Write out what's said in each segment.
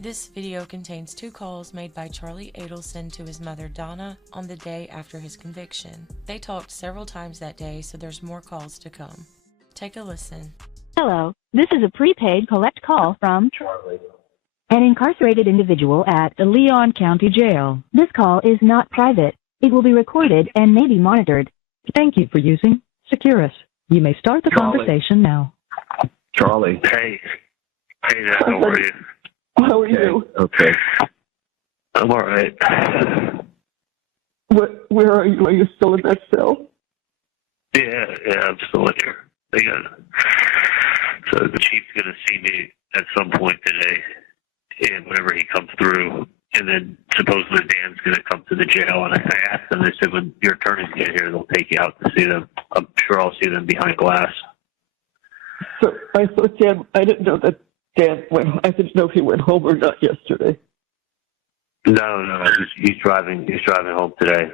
This video contains 2 calls made by Charlie Adelson to his mother Donna on the day after his conviction. They talked several times that day, so there's more calls to come. Take a listen. Hello, this is a prepaid collect call from Charlie. An incarcerated individual at the Leon County Jail. This call is not private. It will be recorded and may be monitored. Thank you for using Securus. You may start the conversation now. Charlie. Hey. Hey, Dad, how are you? How are you? Okay. I'm all right. Where are you? Are you still in that cell? Yeah, I'm still in here. So the chief's going to see me at some point today, and whenever he comes through, and then supposedly Dan's going to come to the jail, and I asked them, they said, when your attorneys get here, they'll take you out to see them. I'm sure I'll see them behind glass. So I thought Dan, I didn't know that Dan went, I didn't know if he went home or not yesterday. No, he's driving home today.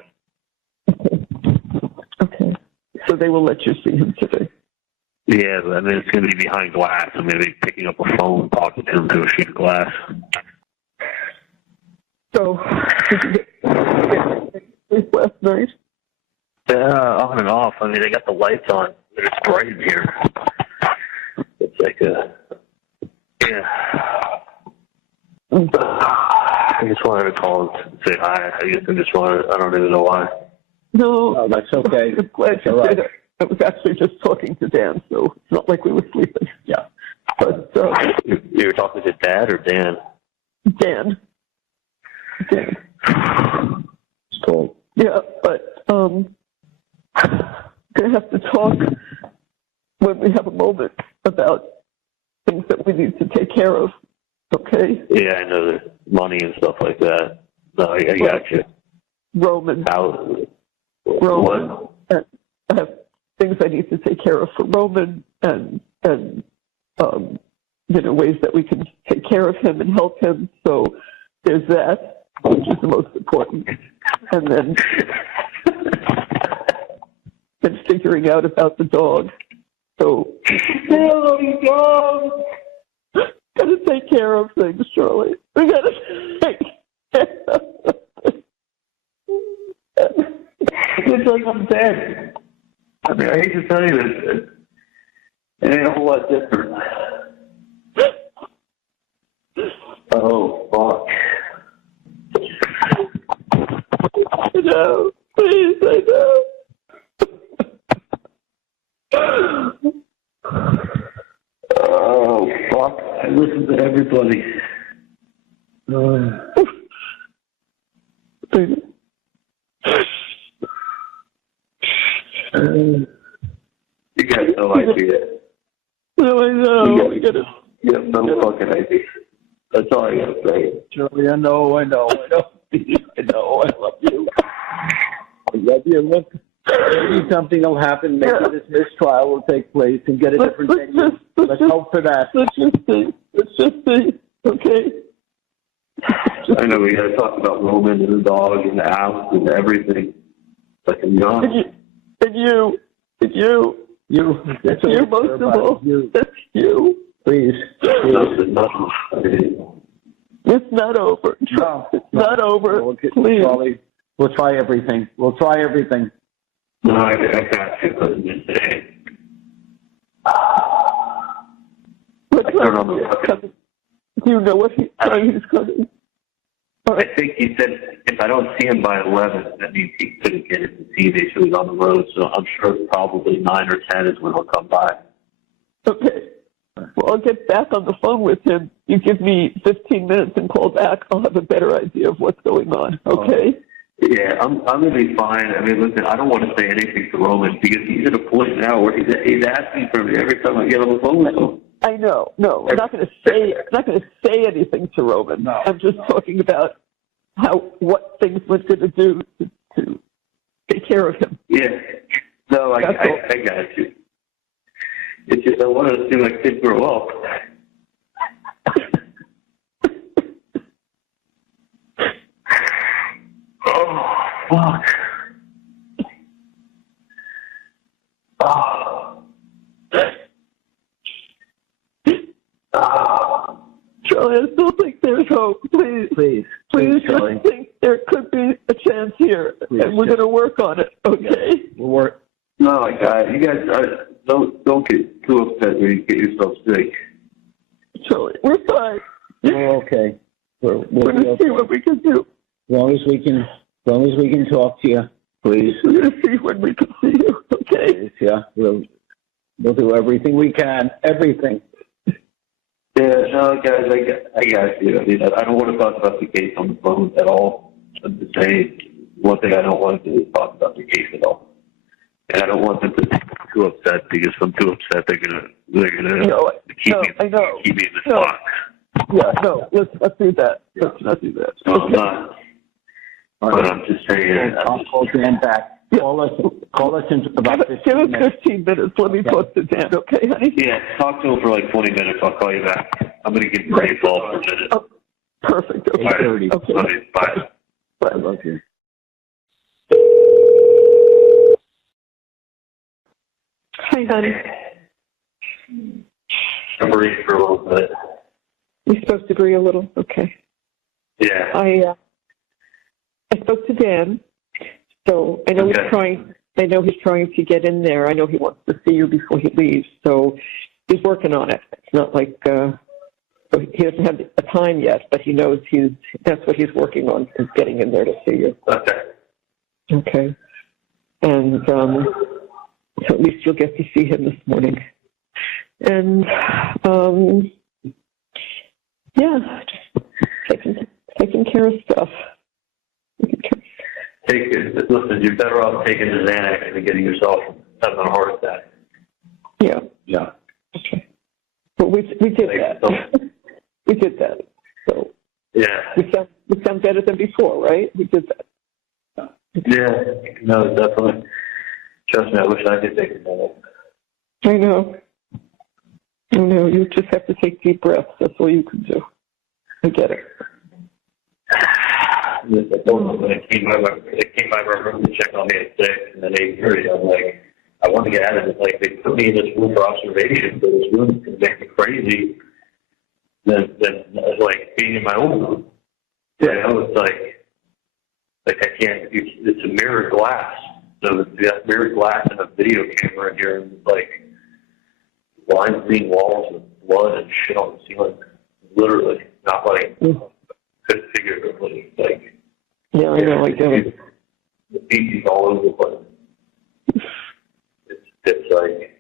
Okay. So they will let you see him today. Yeah, but I mean, it's going to be behind glass. I'm going to be picking up a phone, talking to him through a sheet of glass. So, did you get sleep last night? Yeah, on and off. I mean, they got the lights on, but it's bright in here. It's like yeah. I just wanted to call and say hi. I don't even know why. No, that's okay. I'm glad you did it. I was actually just talking to Dan, so it's not like we were sleeping. Yeah. But you were talking to Dad or Dan? Dan. Cool. Yeah, but gonna have to talk when we have a moment about things that we need to take care of. Okay? Yeah, I know the money and stuff like that. No, I got you. Roman. What? And I have things I need to take care of for Roman, and ways that we can take care of him and help him. So there's that, which is the most important. And then figuring out about the dog. So gotta take care of things, Charlie. We gotta take care of things. It's like I'm dead. I mean, I hate to tell you this. It ain't a whole lot different. Oh, fuck. I know. Please, I know. Oh, fuck. I listen to everybody. You got no idea. No, I know. You have no fucking idea. That's all I gotta say. Charlie, I know. I know. I love you. I love you. Look, maybe something will happen. Maybe this mistrial will take place and get a different thing. Let's hope for that. Let's just see. Okay? I know we gotta talk about Roman and the dog and the house and everything. Like I'm young. And you. That's You most of all. That's you. Please. No. It's not over. No. It's not over. Please. Charlie, we'll try everything. No, I got you. But What time is he coming? Do you know what time he's coming? I think he said if I don't see him by 11, that means he couldn't get it to TV, so he's on the road. So I'm sure probably 9 or 10 is when he'll come by. Okay. Well, I'll get back on the phone with him. You give me 15 minutes and call back. I'll have a better idea of what's going on. Okay? Yeah, I'm going to be fine. I mean, listen, I don't want to say anything to Roman because he's at a point now where he's asking for me every time I get on the phone with him. I know. No, I'm not going to say anything to Roman. No, I'm just talking about what things we're going to do to take care of him. Yeah. No, I got you. It's just I want to see my kid grow up. Oh, fuck. Oh. Charlie, I still think there's us hope, please. Please, Charlie. just think there could be a chance here, and we're going to work on it, okay? We'll work. No, guys, you guys don't get too upset when you get yourself sick. Charlie, we're fine. We're okay. We're going to see what we can do. As long as we can talk to you, please. We're going to see when we can see you, okay? Please, yeah. We'll do everything we can. Everything. Yeah, no, guys, I got you. I mean, I don't want to talk about the case on the phone at all. I'm just saying, one thing I don't want to do is talk about the case at all. And I don't want them to be too upset, because if I'm too upset, they're gonna keep me in this box. Yeah, no, let's do that. Let's not do that. No, I'm not. But I'm just saying. I'll call Dan back. Call us in about 15 Give us minutes. 15 minutes. Let me talk to Dan, okay, honey? Yeah, talk to him for like 20 minutes. I'll call you back. I'm going to give you a call for a minute. Oh, perfect. Okay. All right. Okay. Love you. Bye. Bye. I love you. Hi, honey. I'm reading for a little bit. We supposed to agree a little? Okay. Yeah. I spoke to Dan, so I know Okay. he's trying to get in there. I know he wants to see you before he leaves, so he's working on it. It's not like he doesn't have a time yet, but he knows that's what he's working on, is getting in there to see you. Okay. Okay. And so at least you'll get to see him this morning. And just taking care of stuff. Listen, you're better off taking the Xanax than getting yourself having a heart attack. Yeah. Yeah. Okay. But we did that. We did that. So Yeah. we sound better than before, right? We did that. Yeah. No, definitely. Trust me, I wish I could take it more. I know. You just have to take deep breaths. That's all you can do. I get it. When it came by my room to check on me at 6 and then 8:30, I'm like, I want to get out of it. Like, they put me in this room for observation, so this room can make me crazy than like being in my own room. You know, it's like I can't. It's a mirrored glass, so you got mirrored glass and a video camera in here, and like lime green walls with blood and shit on the ceiling. Literally, not like figuratively, like. Yeah, I know. I get it. The pieces all over the place. It's like,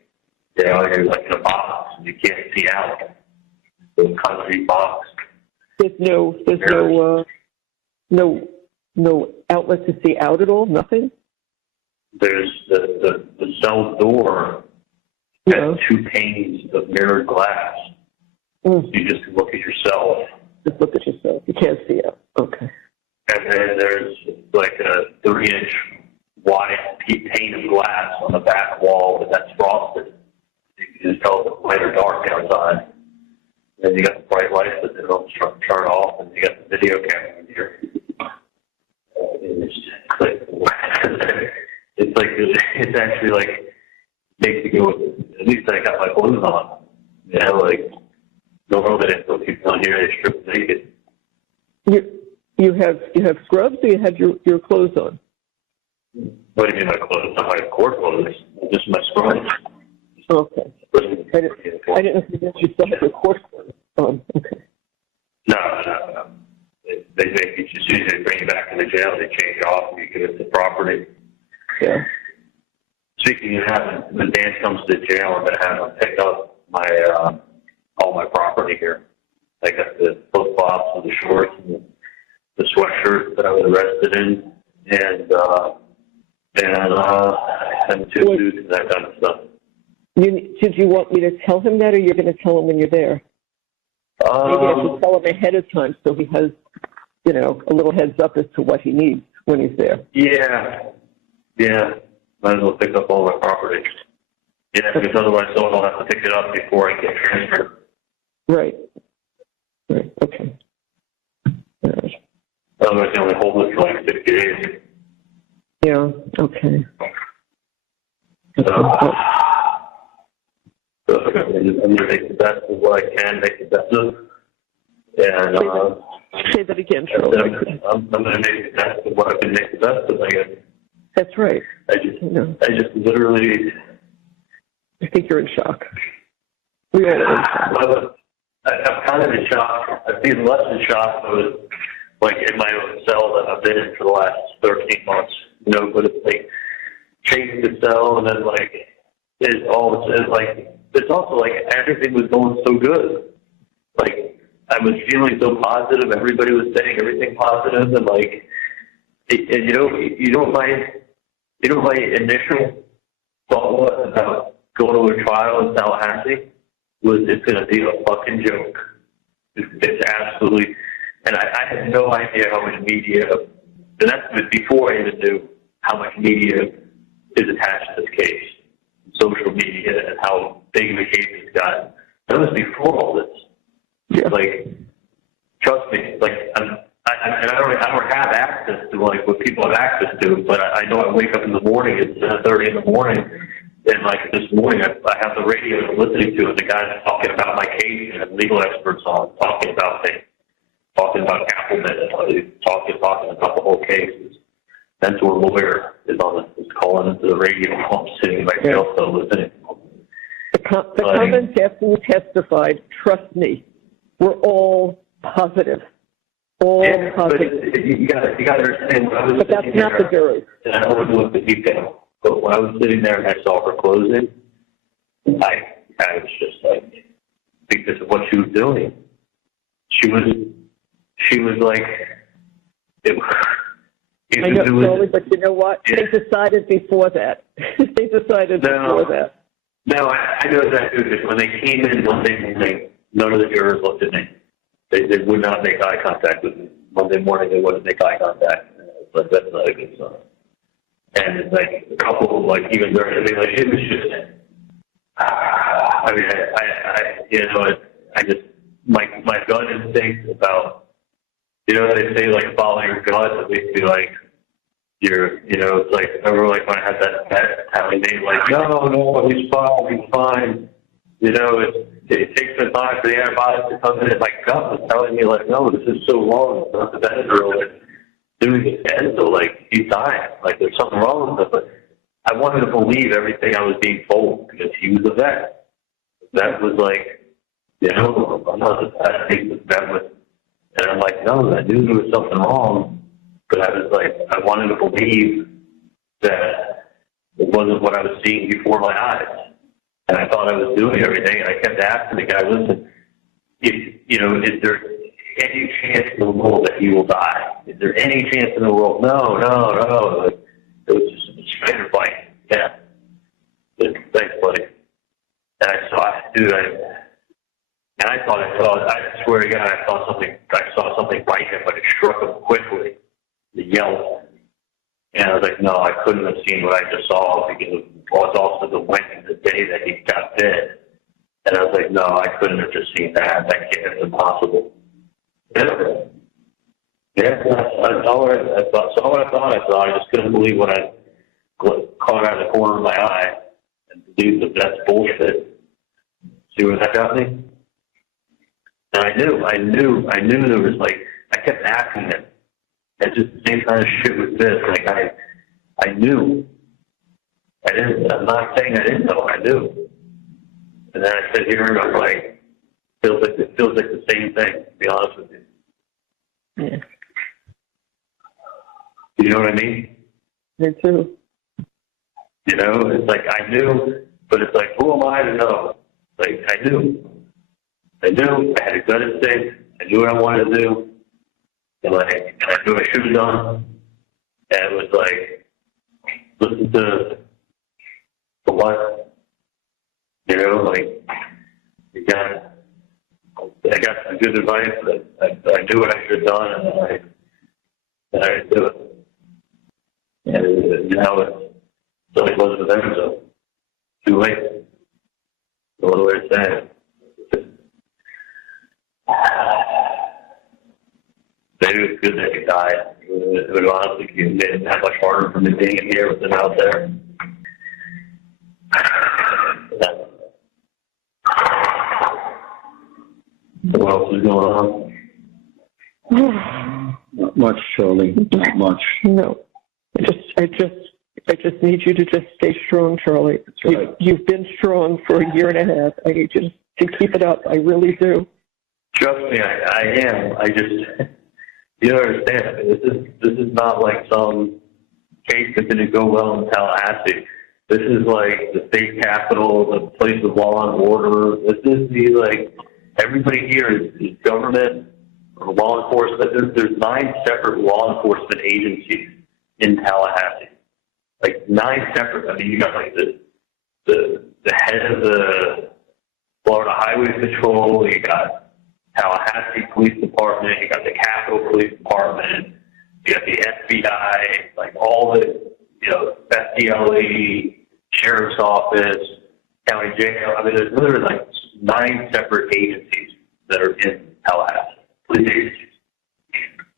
you're like in a box and you can't see out. It's a concrete box. There's no outlet to see out at all. Nothing. There's the cell door has 2 panes of mirrored glass. Mm. You just look at yourself. Just look at yourself. You can't see out. Okay. And then there's like a 3-inch wide pane of glass on the back wall, but that's frosted. You can just tell if it's light or dark outside. Then you got the bright lights that they don't turn off, and you got the video camera in here. It's actually like makes you go. At least I got my clothes on. You know, like normally they put people on here, they strip naked. You have scrubs, or you have your clothes on? What do you mean my clothes? Not my core clothes, just my scrubs. Okay. I didn't know if you still have your court clothes on. Okay. No. They make it just easier to bring you back to the jail. They change off and you give it to property. Yeah. Speaking of having, when Dan comes to the jail, I'm going to have him pick up my all my property here. I got the flip-flops and the shorts and the sweatshirt that I was arrested in, and 2 suits and that kind of stuff. Did you want me to tell him that, or you're going to tell him when you're there? Maybe I should tell him ahead of time so he has, a little heads up as to what he needs when he's there. Yeah. Might as well pick up all my property. Yeah, because otherwise someone will have to pick it up before I get transferred. Right. Okay. All right. Otherwise they only hold it for like 50 days. Yeah, okay. So I'm going to make the best of what I can make the best of. And Say that again, Charlie. I'm going to make the best of what I can make the best of, I guess. That's right. I just literally... I think you're in shock. We all are in shock. I'm kind of in shock. I've been less in shock. I was like in my own cell that I've been in for the last 13 months. You know, but it's like changing the cell, and then like it's also like everything was going so good. Like I was feeling so positive. Everybody was saying everything positive, and like you know my initial thought was about going to a trial in Tallahassee was it's going to be a fucking joke. It's absolutely, and I had no idea how much media, and that's before I even knew how much media is attached to this case, social media, and how big of a case it's gotten. That was before all this. Yeah. Like, trust me, like, I don't have access to like what people have access to, but I know I wake up in the morning at 7:30 in the morning. And like this morning, I have the radio listening to it. The guys talking about my case and legal experts on talking about things, talking about Appleman, and talking about the whole case. His mentor lawyer is calling into the radio. I'm sitting in my jail cell listening. The comments after you testified, trust me, were all positive. All positive. But you got to understand. But that's not the jury. And I don't want to look at the detail. But when I was sitting there and I saw her closing, I was just like, because of what she was doing. She was like, I know, Charlie, but you know what? Yeah. They decided before that. Before that. No, I know exactly because when they came in Monday morning, none of the jurors looked at me. They would not make eye contact with me. Monday morning, they wouldn't make eye contact. But that's not a good sign. And like a couple of like even during the day, like it was just. I mean, I just my gut instinct about they say like follow your gut, at least be like it's like I remember like when I had that pet having me like no he's fine. It takes some time for the antibiotics to come in, and my gut was telling me like no, this is so long, it's not the Benadryl. Doing it and so like he's dying, like there's something wrong with him. But I wanted to believe everything I was being told because he was a vet. That was like, I'm not the best thing to vet with. And I'm like, no, I knew there was something wrong, but I was like, I wanted to believe that it wasn't what I was seeing before my eyes. And I thought I was doing everything, and I kept asking the guy, listen, is there any chance in the world that he will die? Is there any chance in the world? No. Like, it was just a straight fight. Yeah. Thanks, buddy. And I swear to God, I saw something bite him, but it struck him quickly. The yell. And I was like, no, I couldn't have seen what I just saw because it was also the day that he got bit. And I was like, no, I couldn't have just seen that. It's impossible. Yeah, I saw what I thought. I just couldn't believe when I caught out of the corner of my eye. And dude, that's bullshit. See what that got me? And I knew there was like, I kept asking him. It's just the same kind of shit with this. Like I knew. I'm not saying I didn't know. I knew. And then I sit here and I'm like, it feels like the same thing. To be honest with you. Yeah. You know what I mean? Me too. It's like I knew, but it's like, who am I to know? Like I knew. I had a gut instinct. I knew what I wanted to do. And I knew I should have done. And it was like, listen to what? Like, I got some good advice, but I knew what I should have done, and I didn't do it. And now it's only close to them, so too late. So what do I say? Maybe it's good that he died. It would honestly be that much harder for me being in here with him out there. What else is going on? Not much, Charlie. Not much. No. I just need you to just stay strong, Charlie. That's right. You've been strong for a year and a half. I need you to keep it up. I really do. Trust me, I am. I just, you don't understand. This is not like some case that didn't go well in Tallahassee. This is like the state capitol, the place of law and order. This is everybody here is government or law enforcement. There's 9 separate law enforcement agencies in Tallahassee. Like 9 separate. I mean, you got like the head of the Florida Highway Patrol. You got Tallahassee Police Department. You got the Capitol Police Department. You got the FBI. Like all the FDLE, Sheriff's Office, County Jail. I mean, there's literally like 9 separate agencies that are in Tallahassee. Police agencies.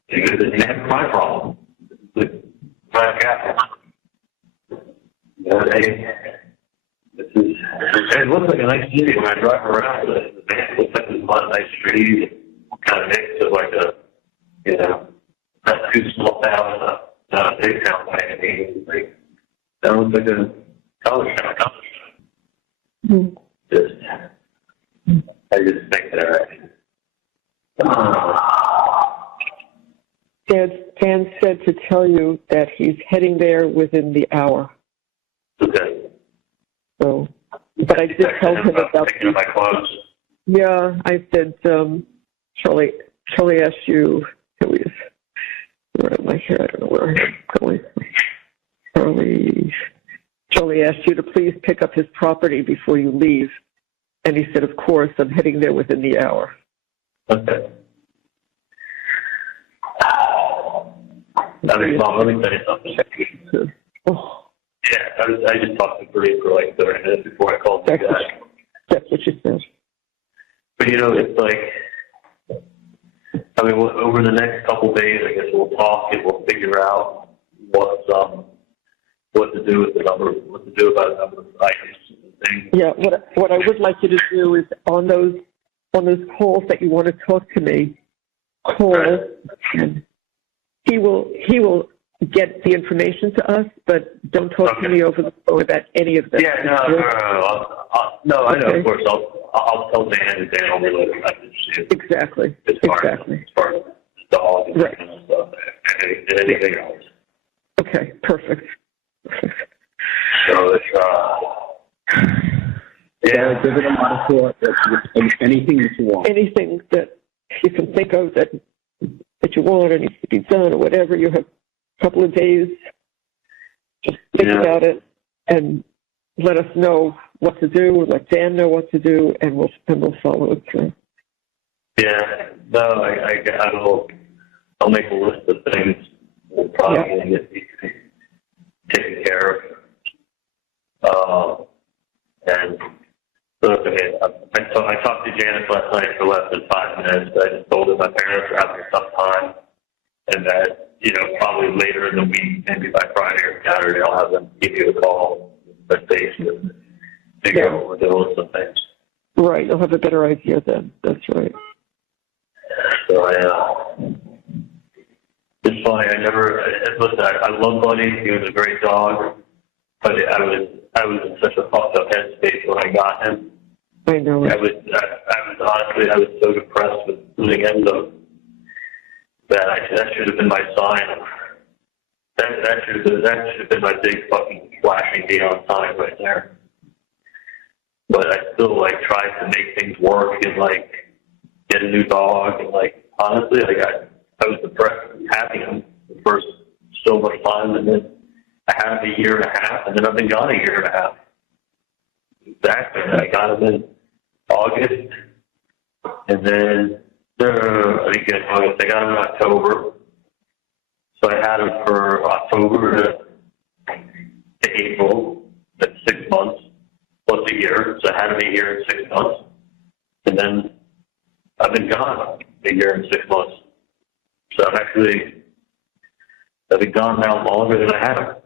Because they have a crime problem. Crime capital. It looks like a nice city when I drive around. The van looks like there's a lot of nice trees, kind of mix of like not too small town, not a big town by any means. Like, that looks like a college town. I just think that Dan said to tell you that he's heading there within the hour. Okay. So, but I did tell him about picking up my clothes. Yeah, I said, Charlie asked you, where am I here? I don't know where I'm going. Charlie asked you to please pick up his property before you leave. And he said, of course, I'm heading there within the hour. Okay. Let me tell you something. Oh. Yeah, I just talked to Bree for like 30 minutes before I called you back. That's what you said. But it's like, I mean, over the next couple days, I guess we'll talk and we'll figure out what to do with the number, what to do about the number of items and things. Yeah, what I would like you to do is on those calls that you want to talk to me, call, right. And he will get the information to us, but don't talk to me over the phone about any of that. Yeah, no, I know, of course. I'll tell Dan, and Dan will relay the message. Exactly. As far as the dog and that kind of stuff, and anything else. Okay, perfect. So it's, yeah, give it a lot of thought. Anything that you want. Anything that you can think of that you want or needs to be done or whatever, you have a couple of days. Just think about it and let us know what to do. Let Dan know what to do, and we'll follow it through. Yeah, no, I'll make a list of things we'll probably get taken care of. And look, I talked to Janice last night for less than 5 minutes. I just told her my parents are having a tough time, and that probably later in the week, maybe by Friday or Saturday, I'll have them give you a call, touch base, and figure out what we're doing with some things. Right, you'll have a better idea then. That's right. So it's funny. Listen, I love Buddy. He was a great dog, but I was in such a fucked up headspace when I got him. I know. I was honestly so depressed with losing Enzo that should have been my sign. That should have been my big fucking flashing neon sign right there. But I still tried to make things work and get a new dog and honestly I was depressed with having him the first so much time, and then I had him a year and a half, and then I've been gone a year and a half. Exactly. I got him in August, and then I got him in October. So I had him for October to April. That's 6 months plus a year. So I had him a year and 6 months, and then I've been gone a year and 6 months. So I've been gone now longer than I had him.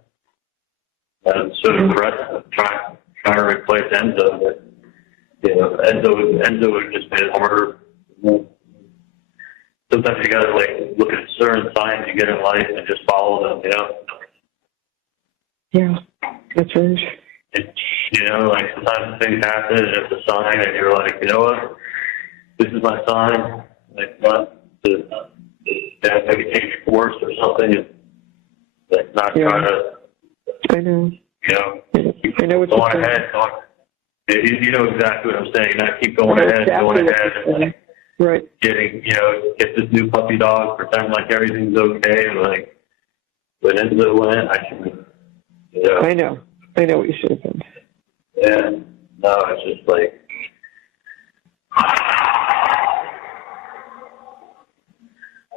I'm so depressed. I'm trying to replace Enzo, but Enzo would just made it harder. sometimes you gotta like look at certain signs you get in life and just follow them, you know? Yeah, that's right. And, you know, like sometimes things happen and it's a sign and you're like, you know what? This is my sign. Like, what? Maybe change course or something. And, like, not try to, I know. you know, keep I know what going you're ahead. You know exactly what I'm saying. Not keep going ahead, going ahead. And, right. Getting, you know, get this new puppy dog, pretend like everything's okay. And, like, when into the went, I should, you know. I know what you should have done. Yeah. No, it's just like,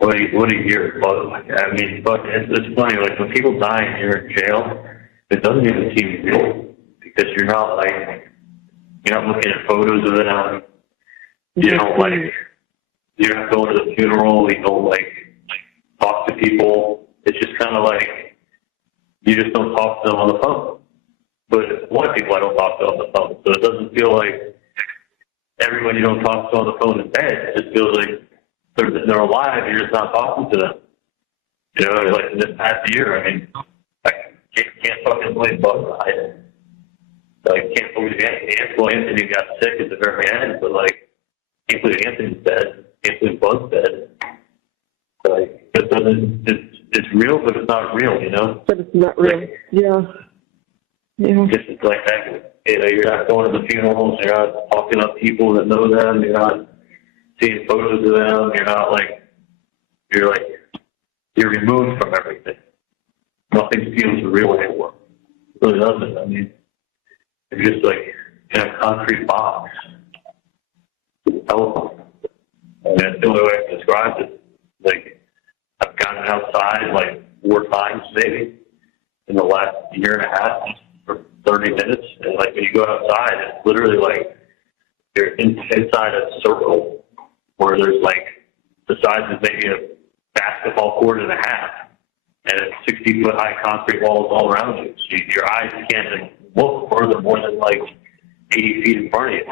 what a year. I mean, but it's funny, like when people die and you're in jail, it doesn't even seem real because you're not looking at photos of them. You don't you're not going to the funeral. You don't talk to people. It's just kind of like you just don't talk to them on the phone. But a lot of people I don't talk to on the phone, so it doesn't feel like everyone you don't talk to on the phone is dead. It just feels like they're alive. You're just not talking to them. You know, like in this past year, I mean, I can't fucking believe Bud died. I can't believe Anthony got sick at the very end, but can't believe Anthony's dead. Can't believe Bud's dead. It doesn't. It's real, but it's not real. You know. But it's not real. Yeah. Just like that. You know, you're not going to the funerals. You're not talking to people that know them. You're not seeing photos of them. You're not you're removed from everything. Nothing feels real anymore. It really doesn't. I mean, you're just in a concrete box. Telephone. And that's the only way I can describe it. I've gotten outside 4 times maybe in the last year and a half for 30 minutes. And when you go outside, it's literally you're inside a circle where there's the size of maybe a basketball court and a half, and it's 60-foot high concrete walls all around you. So your eyes can't look further more than 80 feet in front of you.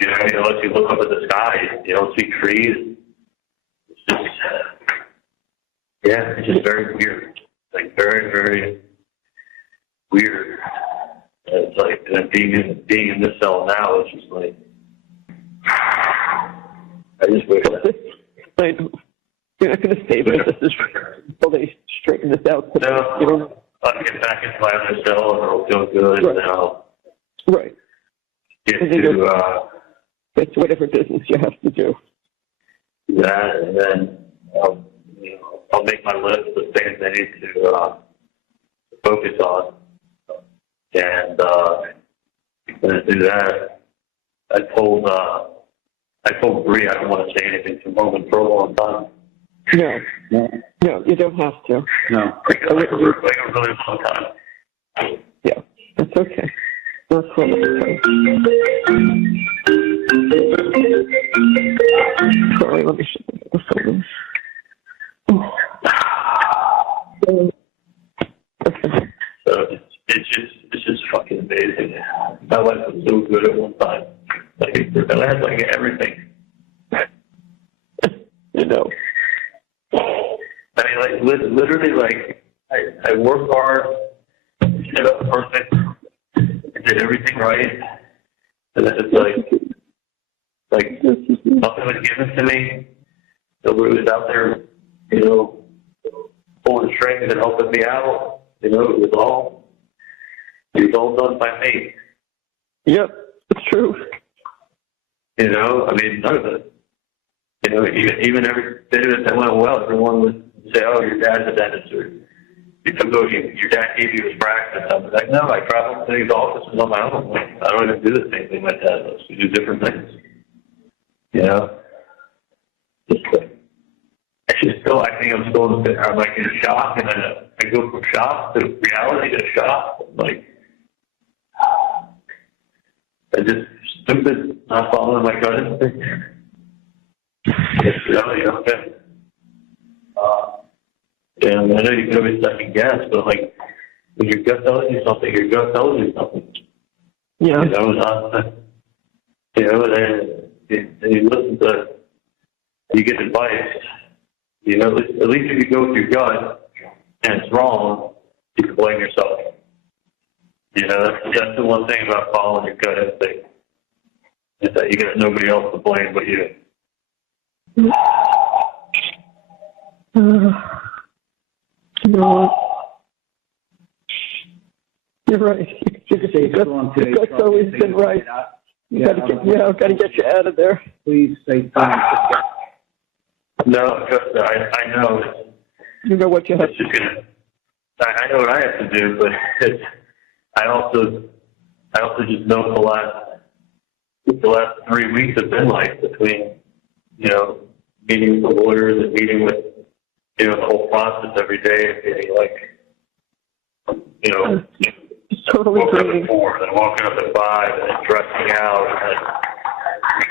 You know, unless you look up at the sky, you don't see trees. It's just, it's just very weird. Very, very weird. And it's and being in this cell now, it's just I just wish I know. You're not going to stay there until they straighten this out. No, I'll get back into my other cell and it'll feel good. Right. And I'll right. Get to it's whatever business you have to do. That, and then I'll make my list of things I need to focus on. And when I do that, I told Bree I don't want to say anything to Roman for a long time. No, you don't have to. No, like a really long time. Yeah, that's okay. That's cool. Sorry, let me shut the phone. So it's just fucking amazing. My life was so good at one time. I had everything. You know. I mean, literally, I worked hard, set up perfect, I did everything right, and then it's nothing was given to me. Nobody was out there, pulling strings and helping me out. It was all done by me. Yep, it's true. I mean, none of it. Even every bit of it that went well, everyone would say, "Oh, your dad's a dentist," or your dad gave you his practice. I was like, "No, I travel to these offices on my own. I don't even do the same thing my dad does. We do different things." I think I'm still in a shock, and then I go from shock to reality to shock. I just stupid, not following my gut instinct. And I know you can always second guess, but when your gut tells you something, your gut tells you something. Yeah. Then you listen to you get advice. You know, at least if you go with your gut and it's wrong, you can blame yourself. You know, that's the one thing about following your gut instinct, is that you got nobody else to blame but you. No. You're right. Your gut's always been right. You got to get you out of there. Please say something. No, trust me, I know. You know what you have to do. I know what I have to do, but I also just know the last 3 weeks have been like, between, you know, meeting with the lawyers and meeting with, you know, the whole process every day, and getting like, you know, totally woke up at 4, then walking up at 5, and then dressing out, and then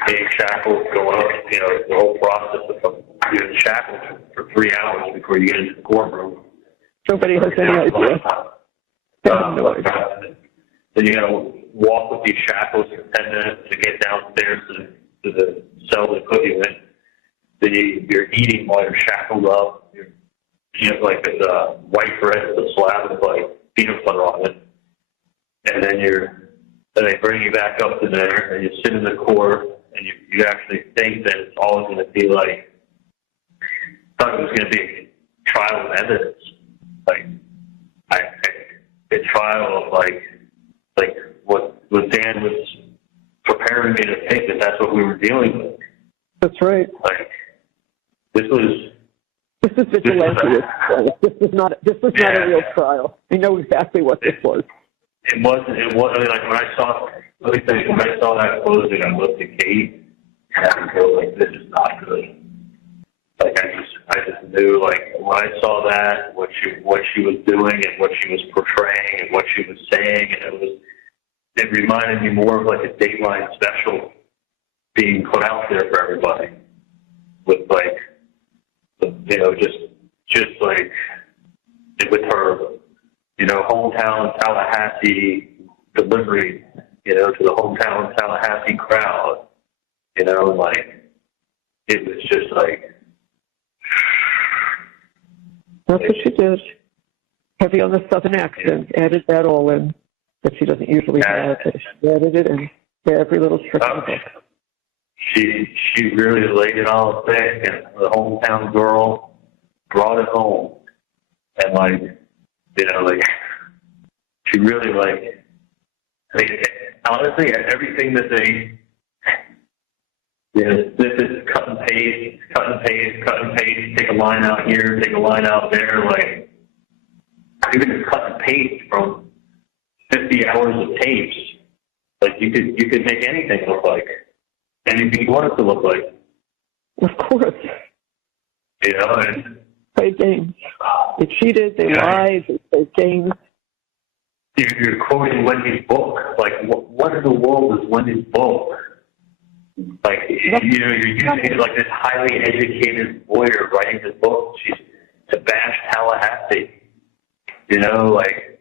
being shackled, going up, you know, the whole process of being shackled for 3 hours before you get into the courtroom. Nobody has any idea. No idea. Then you got to walk with these shackles for 10 minutes to get downstairs to the cell they put you in. Then you're eating while you're shackled up. You have like this white bread with a slab of like peanut butter on it. And then they bring you back up to there, and you sit in the court, and you actually think that it's always going to be like, thought it was going to be a trial of evidence. Like, a trial of like what Dan was preparing me to think that's what we were dealing with. That's right. Like, this is vigilante. This was not a real trial. I know exactly what this was. It wasn't. I mean, like, when I saw that closing, I looked at Kate and I go, like, this is not good. Like, I just knew, like, when I saw that, what she was doing and what she was portraying and what she was saying, and it reminded me more of like a Dateline special being put out there for everybody, with like, you know, just like with her, you know, hometown Tallahassee delivery, you know, to the hometown Tallahassee crowd, you know, like, it was just like, that's what she did. Heavy on the southern accent, added that all in that she doesn't usually have. She added it in every little trick of the book. She really laid it all thick, and the hometown girl brought it home. And like, you know, like, she really, like, I mean, honestly, everything that they, you know, this is cut and paste, take a line out here, take a line out there, like, even just cut and paste from 50 hours of tapes, like, you could make anything look like anything you want it to look like. Of course. You know, and played games. They cheated, they lied, they played games. You're quoting Wendy's book. Like, what in the world is Wendy's book? Like, you know, you're using it like this highly educated lawyer writing this book to bash Tallahassee. You know, like,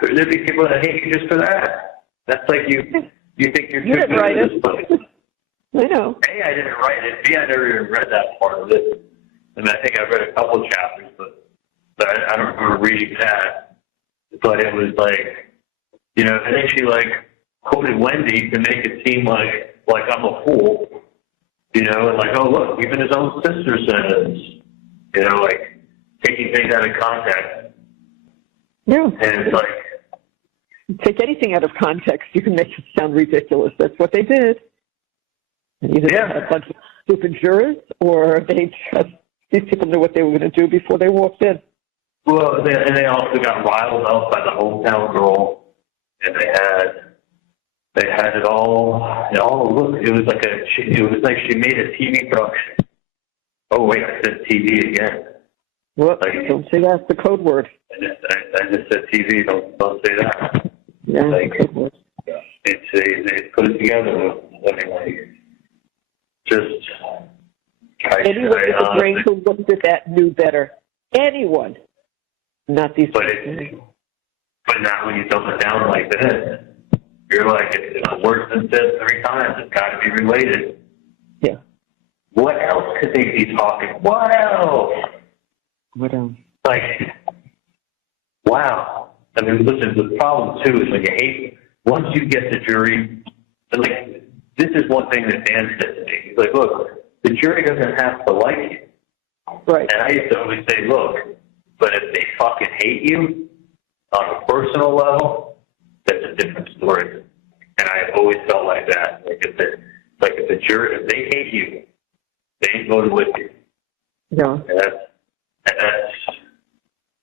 there'd be people that hate you just for that. That's like you think you're too good at this place. I know. A, I didn't write it. B, I never even read that part of it. I mean, I think I read a couple of chapters, but I don't remember reading that. But it was like, you know, and then she, like, quoted Wendy to make it seem like I'm a fool, you know, and like, oh, look, even his own sister says, you know, like, taking things out of context. Yeah. And it's like, take anything out of context, you can make it sound ridiculous. That's what they did. Either they had a bunch of stupid jurors, or these people knew what they were going to do before they walked in. Well, they also got riled up by the hometown girl, and they had it all. Look, it was like she made a TV production. Oh wait, I said TV again. Well, like, don't say that's the code word. I just said TV. Don't say that. Yeah, like, code word. They put it together. I mean, like, just. Anyone with a brain who looked at that knew better. Anyone. Not these but not when you dump it down like this. You're like, it's worse than this 3 times. It's got to be related. Yeah. what else could they be talking? What else? What else? Like, wow. I mean, listen, the problem, too, is when you hate, once you get the jury, like, this is one thing that Dan said to me. He's like, look, the jury doesn't have to like you. Right. And I used to always say, look, but if they fucking hate you on a personal level, that's a different story. And I always felt like that. Like if the jury, if they hate you, they ain't voted with you. Yeah.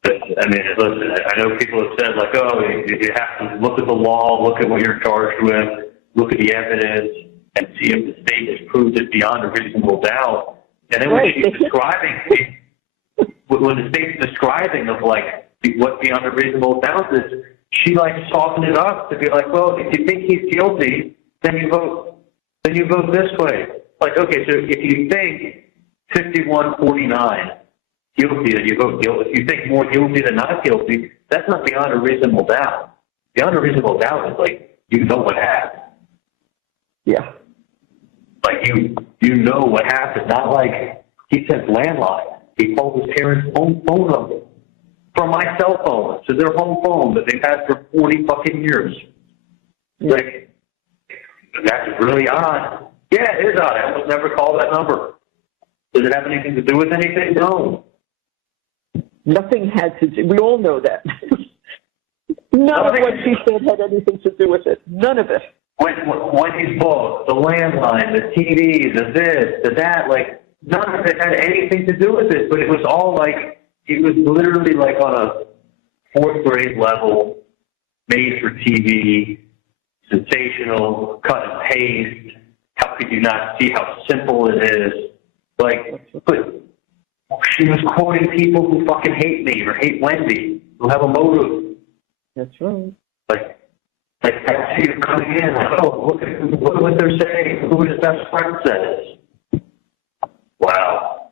I mean, listen, I know people have said, like, oh, you have to look at the law, look at what you're charged with, look at the evidence, and see if the state has proved it beyond a reasonable doubt. And then when she's describing, when the state's describing of, like, what beyond a reasonable doubt is, she, like, softened it up to be like, well, if you think he's guilty, then you vote this way. Like, okay, so if you think 51-49 guilty, then you vote guilty. If you think more guilty than not guilty, that's not beyond a reasonable doubt. Beyond a reasonable doubt is like, you know what happened. Yeah. Like, you know what happened. Not like he says landline. He called his parents' home phone number from my cell phone to their home phone that they've had for 40 fucking years. Yeah. Like, that's really odd. Yeah, it is odd. I almost never call that number. Does it have anything to do with anything? No. Nothing had to do. We all know that. None of what she said had anything to do with it. None of it. When these books, the landline, the TV, the this, the that, like, none of it had anything to do with it. But it was all like, it was literally like on a fourth grade level, made for TV, sensational, cut and paste. How could you not see how simple it is? Like, but she was quoting people who fucking hate me or hate Wendy, who have a motive. That's right. Like I see it coming in. Oh, look at what they're saying. Who his best friend says. Wow.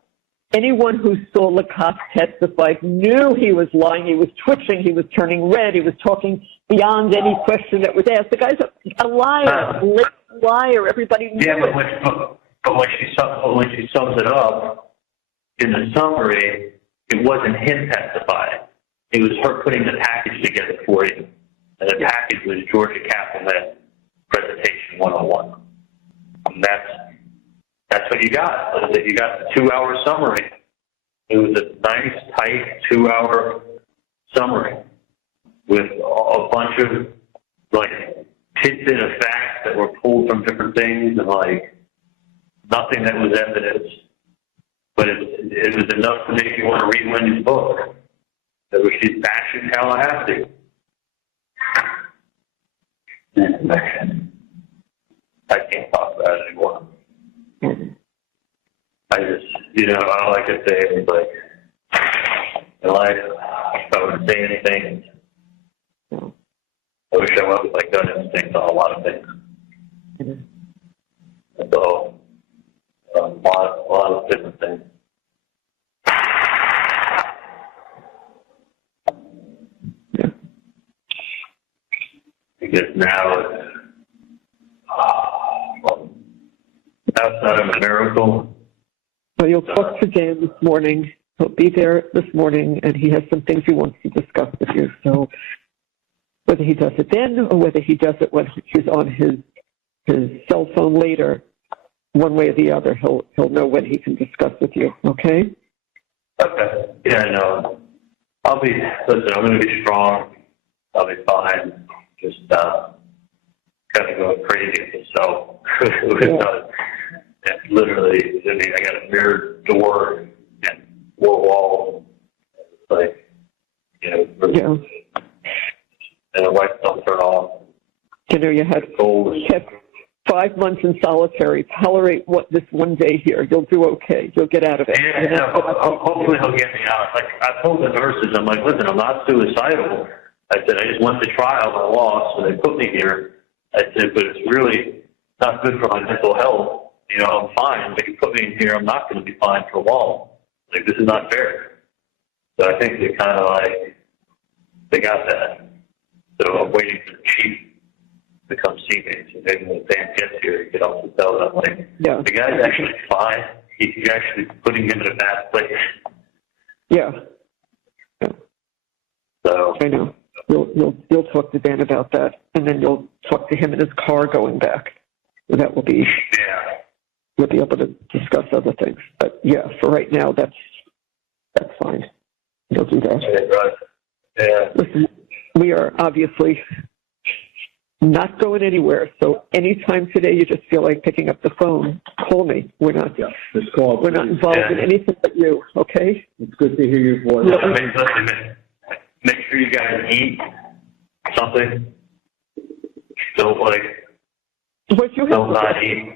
Anyone who saw Lacoste testify knew he was lying. He was twitching. He was turning red. He was talking beyond any question that was asked. The guy's a liar, a liar. Everybody knew. Yeah, but when she sums it up in the summary, it wasn't him testifying. It was her putting the package together for you. And the package was Georgia Capital Presentation 101. And that's what you got. You got the 2-hour summary. It was a nice, tight 2-hour summary with a bunch of, like, tidbit of facts that were pulled from different things and, like, nothing that was evidence. But it was enough to make you want to read Wendy's book. That was she's bashing Tallahassee. I can't talk about it anymore. I just, all I could say is, like, in life, if I were to say anything, I would show up with, like, gut instinct on a lot of things. So, a lot of different things. Because now it's outside of a miracle. Well, you'll talk to Dan this morning. He'll be there this morning, and he has some things he wants to discuss with you. So whether he does it then or whether he does it when he's on his cell phone later, one way or the other, he'll know when he can discuss with you. Okay? Okay. Yeah, I know. I'm going to be strong. I'll be fine. Just kind of going crazy with myself. Literally, I got a mirrored door and 4 walls. Like, and the lights don't turn off. You had 5 months in solitary. Tolerate this one day here. You'll do okay. You'll get out of it. Yeah, hopefully he'll get me out. Like, I told the nurses, I'm like, listen, I'm not suicidal. I said, I just went to trial and I lost, so they put me here. I said, but it's really not good for my mental health. I'm fine. If you put me in here, I'm not going to be fine for long. Like, this is not fair. So I think they kind of they got that. So I'm waiting for the chief to come see me. So maybe when Dan gets here, he get off the belt. I'm like, the guy's actually fine. you're actually putting him in a bad place. Yeah. So I know. You'll talk to Dan about that, and then you'll talk to him in his car going back. That will be, you'll be able to discuss other things. But yeah, for right now, that's fine. You'll do that. Yeah. Listen, we are obviously not going anywhere. So anytime today you just feel like picking up the phone, call me. We're not involved in anything but you. Okay. It's good to hear your voice. Make sure you guys eat something. Don't don't not eat.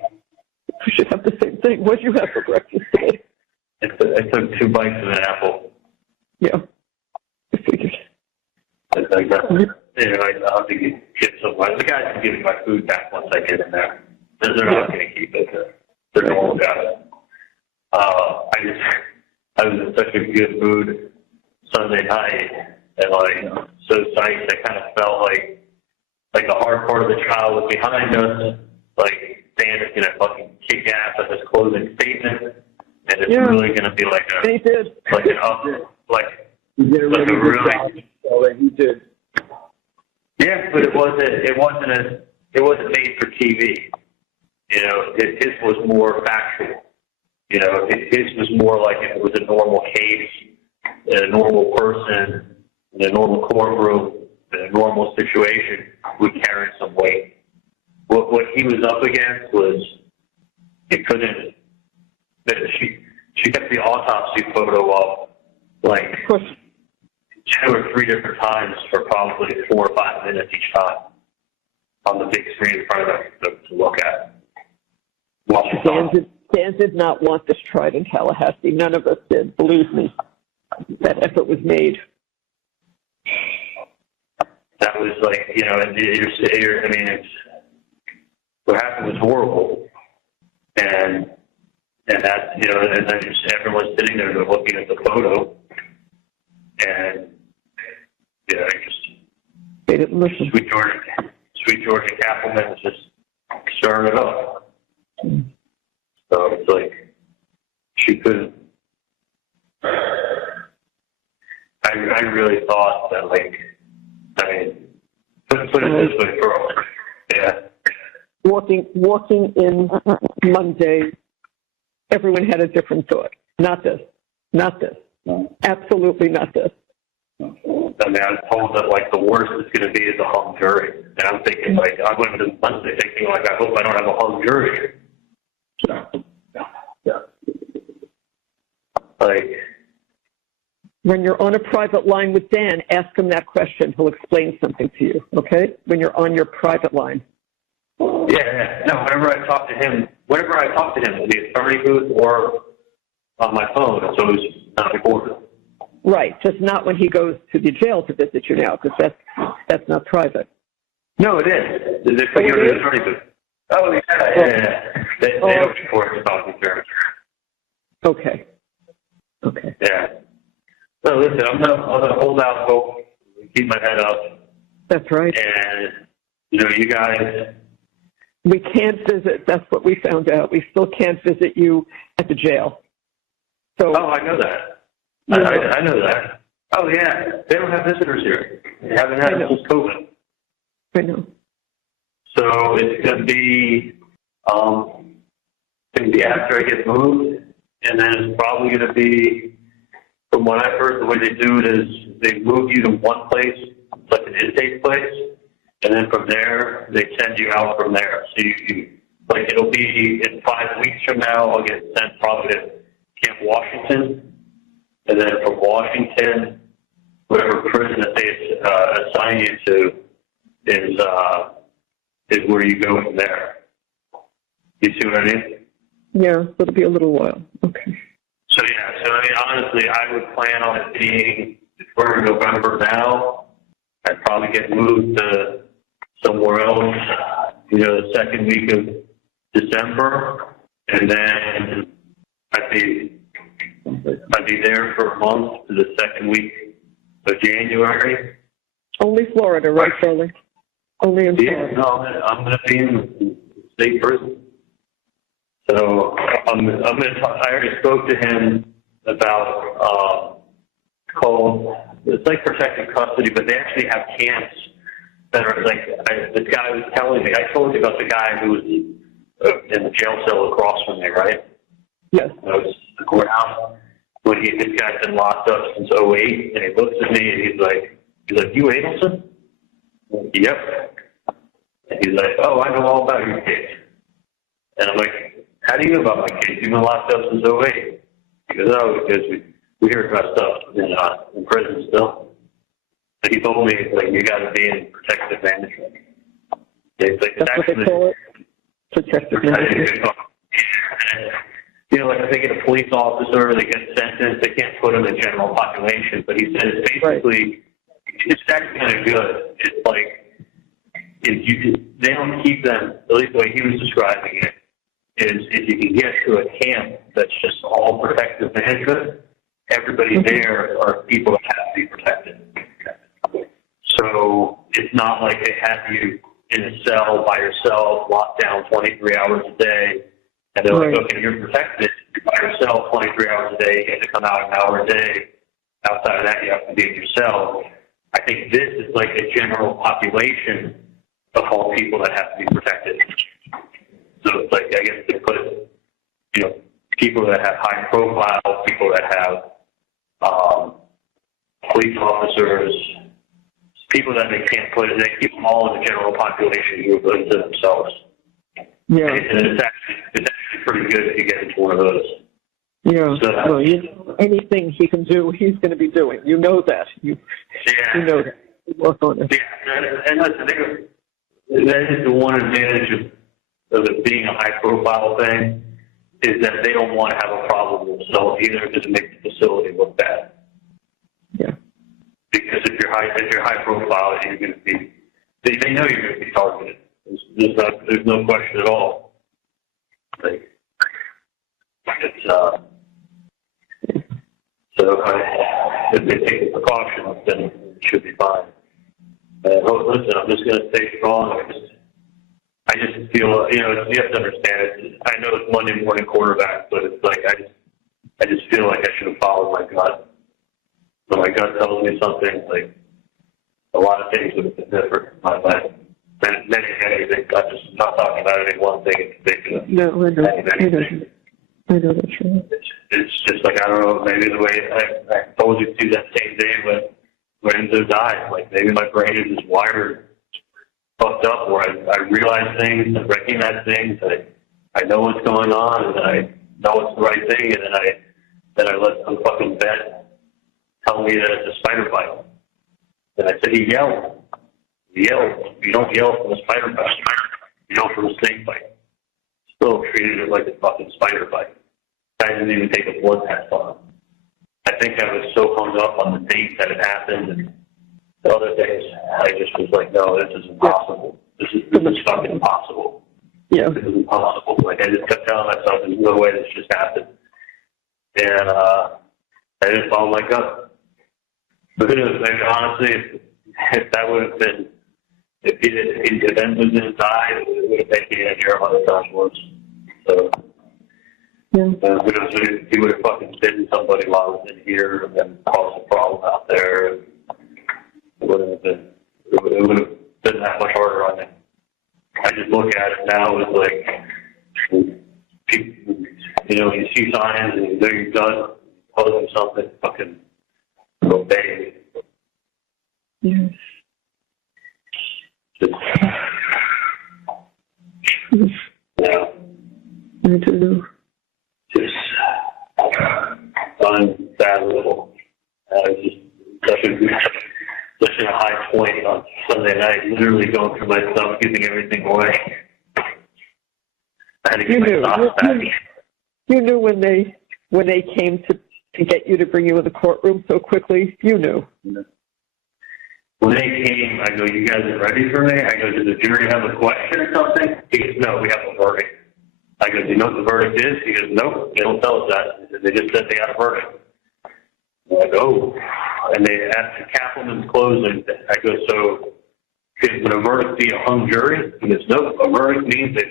We should have the same thing. What did you have for breakfast today? I took 2 bites of an apple. Yeah. I figured. I'll have to get some. The guys can give me my food back once I get in there. They're not going to keep it. They're normal guys. I was in such a good mood Sunday night, and so psyched. I kind of felt like the hard part of the trial was behind us. Like Dan is going to fucking kick ass at his closing statement, and it's really going to be like a he did. Like an up He did a really good job. He did. Yeah, but it wasn't made for TV. You know, his was more factual. You know, his was more like if it was a normal case, a normal person, in a normal courtroom, in a normal situation, would carry some weight. What he was up against was it couldn't. She kept the autopsy photo up like 2 or 3 different times for probably 4 or 5 minutes each time on the big screen in front of them to look at. Dan did not want this tried in Tallahassee. None of us did. Believe me, that effort was made. That was and it's what happened was horrible, and that and then just everyone's sitting there looking at the photo, and They didn't listen. Sweet Georgia Cappleman was just stirring it up. So it's like she couldn't. I really thought that put it this way, girl. Yeah. Walking in Monday, everyone had a different thought. Not this. Absolutely not this. I mean, I was told that the worst it's going to be is a hung jury, and I'm thinking I went into Monday thinking I hope I don't have a hung jury. When you're on a private line with Dan, ask him that question. He'll explain something to you. Okay? When you're on your private line. Yeah. No, whenever I talk to him, in the attorney booth or on my phone, it's always not recorded. Right, just not when he goes to the jail to visit you now, because that's not private. No, it is. They put you in the attorney booth. Oh, yeah. They don't record the talking terms. Okay. Yeah. So listen, I'm gonna hold out hope, keep my head up. That's right. And you guys. We can't visit. That's what we found out. We still can't visit you at the jail. So. Oh, I know that. I know that. Oh yeah, they don't have visitors here. They haven't had it since COVID. I know. So it's gonna be after I get moved, and then it's probably gonna be, from what I've heard, the way they do it is they move you to one place, like an intake place, and then from there they send you out from there. So you it'll be in 5 weeks from now. I'll get sent probably to Camp Washington. And then from Washington, whatever prison that they assign you to is where you go from there. You see what I mean? Yeah, it'll be a little while. Okay. So honestly, I would plan on it being, if we're in November now, I'd probably get moved to somewhere else, the second week of December, and then I'd be there for a month to the second week of January. Only Florida, right, Charlie? Only in Florida. Yeah, no, I'm going to be in state prison. So I already spoke to him about it's like protected custody, but they actually have camps that are like, this guy was telling me, I told you about the guy who was in the jail cell across from me, right? Yes. That was the courthouse. This guy's been locked up since '08, and he looks at me and he's like, you Adelson? Yep. And he's like, oh, I know all about your case. And I'm like, how do you know about my case? You've been locked up since '08. He goes, oh, because we hear about stuff in prison still. So he told me, like, you got to be in protective management. It's like, that's what they call it? Protective management. You know, like if they get a police officer, they get sentenced, they can't put them in general population. But he said it's basically, it's actually kind of good. It's like, they don't keep them, at least the way he was describing it, is if you can get to a camp that's just all protective management, everybody there are people that have to be protected. So it's not like they have you in a cell by yourself, locked down 23 hours a day, and they're like, okay, you're protected. You're by yourself 23 hours a day. You have to come out an hour a day. Outside of that, you have to be in your cell. I think this is like a general population of all people that have to be protected. So it's like, I guess they put it, you know, people that have high profile, people that have police officers, people that they can't put, they keep them all in the general population group to themselves. Yeah. And it's actually pretty good if you get into one of those. Yeah. So, well, you know, anything he can do, he's going to be doing. You know that. You know that. You work on it. Yeah. And listen, that is the one advantage of it being a high-profile thing, is that they don't want to have a problem with themselves either, because it makes the facility look bad. Yeah. Because if you're high profile, you're going to be, they know you're going to be targeted. There's no question at all. Like, it's so if they take the precautions, then it should be fine. Listen, I'm just going to stay strong. I just feel, you know, you have to understand. I know it's Monday morning quarterback, but it's like I just feel like I should have followed my gut. When my gut tells me something, like a lot of things would have been different in my life. Many anything. I'm just not talking about any one thing in particular. No, I know. I know that's true. It's just like, I don't know, maybe the way I told you to that same day when Enzo died, like maybe my brain is just wired, fucked up, where I realize things, I recognize things, I know what's going on, and I know it's the right thing, and then I let some fucking vet tell me that it's a spider bite. And I said, he yelled. You don't yell from a spider bite. You yell from a snake bite. Still treated it like a fucking spider bite. I didn't even take a blood test on him. I think I was so hung up on the date that it happened and the other things. I just was like, no, this is impossible. This is fucking impossible. Yeah. This is impossible. Like, I just kept telling myself, there's no way this just happened. And I didn't follow my gut. But who knows, maybe honestly, if that would have been, if Enzo didn't die, it would have taken me in here 100 times worse. So, who knows, he would have fucking bitten somebody while I was in here and then caused a problem out there. It would have been that much harder on me. I just look at it now as like, people, you know, you see signs and you know you're done, causing something, fucking obey. Yes. Just, yeah. I do. Just unfathomable. Just such a high point on Sunday night, literally going through my stuff, giving everything away. I had to get my thoughts back. You knew when they came to get you to bring you in the courtroom so quickly. You knew. When they came, I go, you guys are ready for me? I go, does the jury have a question or something? He goes, no, we have a verdict. I go, do you know what the verdict is? He goes, nope, they don't tell us that. They just said they got a verdict. I'm like, oh. And they asked the Kaplan's closing. I go, so would a verdict be a hung jury? He goes, nope, a verdict means that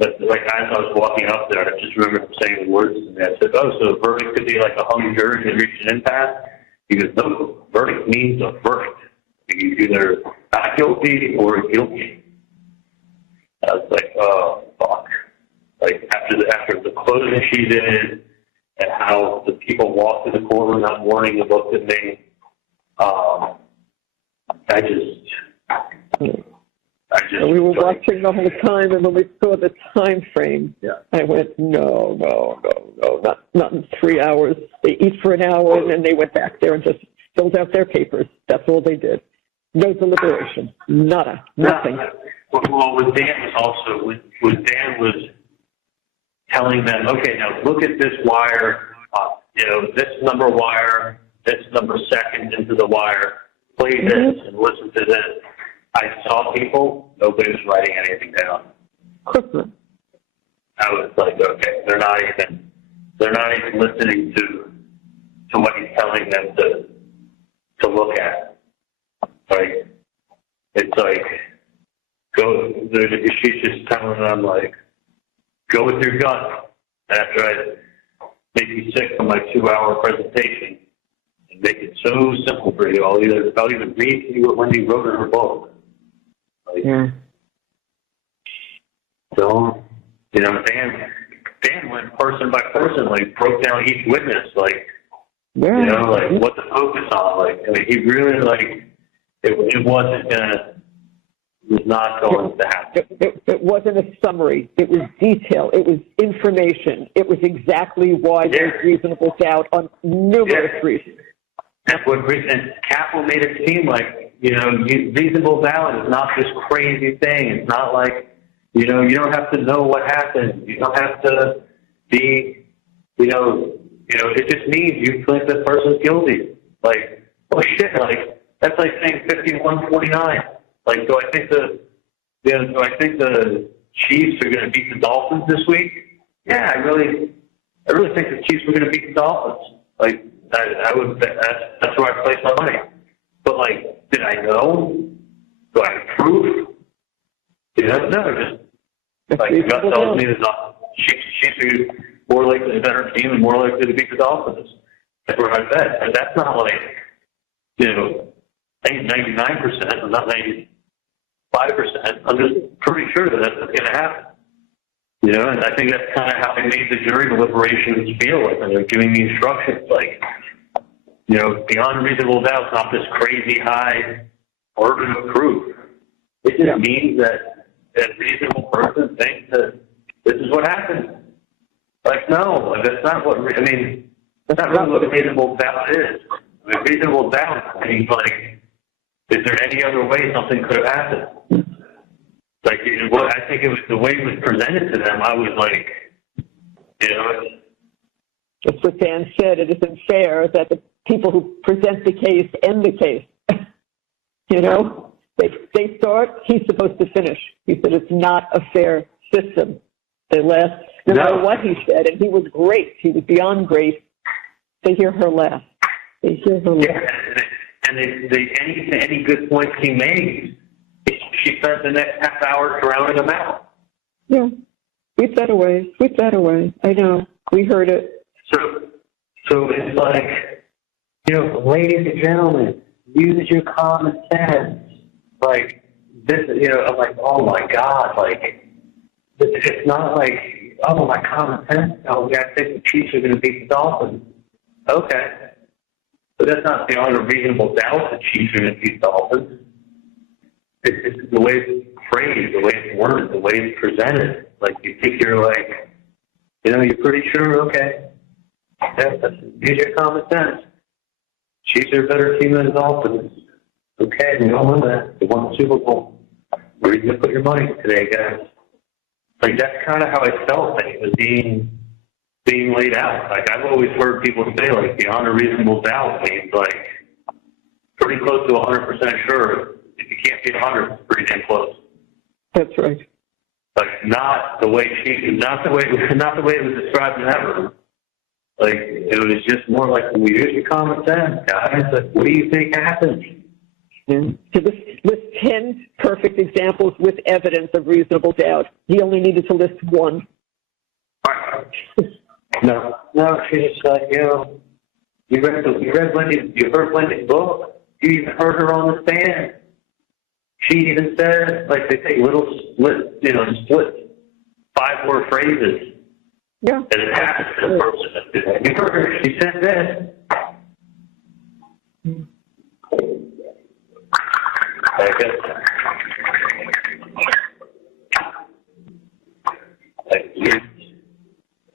But like as I was walking up there, I just remember him saying the words to me. I said, "Oh, so the verdict could be like a hung jury and reach an impasse?" He goes, "No, verdict means a verdict. He's either not guilty or guilty." I was like, "Oh fuck!" Like after the closing she did, and how the people walked in the courtroom that morning and looked at me, we were watching the whole time, and when we saw the time frame, I went, no, not in 3 hours. They eat for an hour, and then they went back there and just filled out their papers. That's all they did. No deliberation. Nada. Nothing. Well, with Dan Dan was telling them, okay, now look at this wire, this number wire, this number second into the wire, play this and listen to this. I saw people, nobody was writing anything down. I was like, okay, they're not even listening to what he's telling them to look at. Like, it's like, she's just telling them, like, go with your gut. After I make you sick from my 2-hour presentation and make it so simple for you, I'll either read to you what Wendy wrote in her book. Like, so, Dan went person by person, like broke down each witness, like, like what to focus on. Like, I mean, he really, like, it was not going to happen. It wasn't a summary. It was detail. It was information. It was exactly why there's reasonable doubt on numerous reasons. And Capel made it seem like, reasonable doubt is not this crazy thing. It's not like, you don't have to know what happened. You don't have to be, it just means you think the person's guilty. Like, oh shit, like, that's like saying 51-49. Like, do I think the Chiefs are going to beat the Dolphins this week? Yeah, I really think the Chiefs are going to beat the Dolphins. Like, that's where I place my money. But like, did I know? Do I have proof? No, just like gut tells me that Chiefs are more likely a better team and more likely to beat the Dolphins. That's where I bet. And that's not like, 99% or not 95%. I'm just pretty sure that that's going to happen. And I think that's kind of how they made the jury deliberations feel like when they're giving the instructions. Like, beyond reasonable doubt, it's not this crazy high burden of proof. It just means that a reasonable person thinks that this is what happened. Like, no, that's not what, that's not really what reasonable doubt is. Reasonable doubt means, like, is there any other way something could have happened? Like, I think it was the way it was presented to them. I was like, That's what Dan said. It isn't fair that the people who present the case end the case. They start, he's supposed to finish. He said it's not a fair system. They laugh, no matter what he said, and he was great. He was beyond great. They hear her laugh. They hear her laugh. Yeah, and any good points he made, she spent the next half hour drowning them out. Yeah. Sweep that away. I know. We heard it. So it's like, ladies and gentlemen, use your common sense. Like, this, I'm like, oh my God, like, it's not like, oh, my common sense. Oh, yeah, I think the Chiefs are going to beat the Dolphins. Okay. But that's not beyond a reasonable doubt the Chiefs are going to beat the Dolphins. It's the way it's phrased, the way it's worded, the way it's presented. Like, you think you're like, you're pretty sure, okay. Yeah, use your common sense. Chiefs are a better team than the Dolphins. Okay, we all know that. They won the Super Bowl. Where are you going to put your money today, guys? Like, that's kind of how I felt that it was being laid out. Like, I've always heard people say, like, beyond a reasonable doubt means, like, pretty close to 100% sure. If you can't get 100, it's pretty damn close. That's right. Like, not the way it was described in that room. Like, it was just more like, well, use your common sense, guys. Like, what do you think happened? Yeah. So this 10 perfect examples with evidence of reasonable doubt. He only needed to list one. No, she's just like, you heard Wendy's book. You even heard her on the stand. She even said, like, they take little split 5-word phrases. Yeah. And it happens to the person. You heard her. She said this.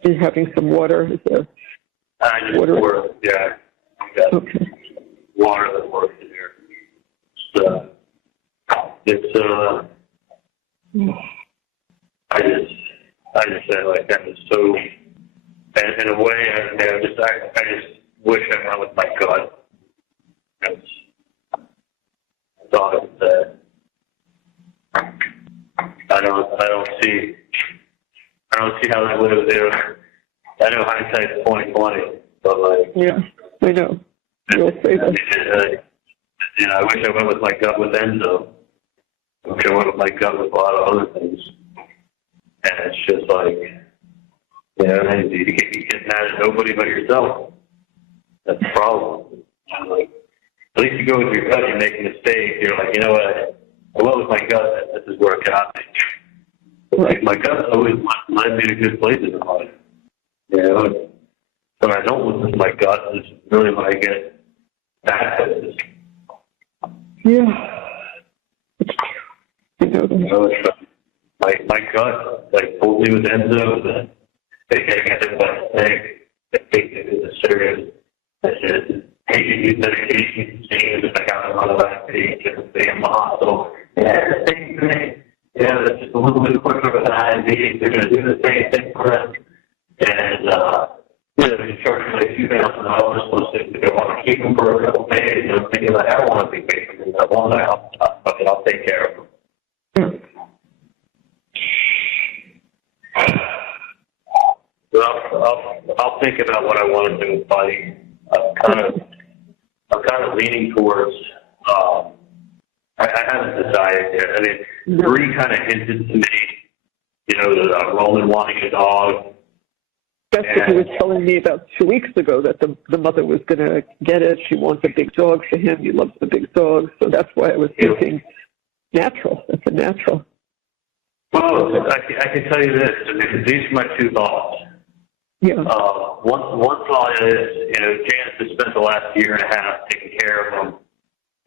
You're having some water? Is there water? Yeah. Okay. Water that works in here. I just said, like, that was so, and in a way, I just wish I went with my gut. I thought that I don't see how that would have been. I know hindsight's 20/20, but like, yeah, I know. You'll say that. I wish I went with my gut with Enzo. I wish I went with my gut with a lot of other things. And it's just like, you get mad at nobody but yourself. That's the problem. Like, at least you go with your gut, you make a mistake. You're like, you know what? I went with my gut. This is where it got me. Like, my gut always led me to good places in life. When I don't listen to my gut, it's really when I get bad places. Yeah. My gut, like, told me with Enzo that they can't get it by mistake. They think it is a serious. I said, hey, you use medication, seeing if I got on the last page, and stay in the hospital. Yeah, the same thing. Yeah, that's just a little bit quicker than I need. They're going to do the same thing for us. And, they charge like $2,000 plus if they want to keep them for a couple days. Thinking like, I don't want to be patient for that long. I'll take care of them. Well, I'll think about what I want to do, buddy. I'm kind of leaning towards. I haven't decided yet. I mean, Bree kind of hinted to me, Roman wanting a dog. That's what he was telling me about 2 weeks ago, that the mother was going to get it. She wants a big dog for him. He loves the big dog. So that's why I was thinking natural. That's a natural. Well, I can tell you this. These are my two thoughts. Yeah. One thought is, Janice has spent the last year and a half taking care of him.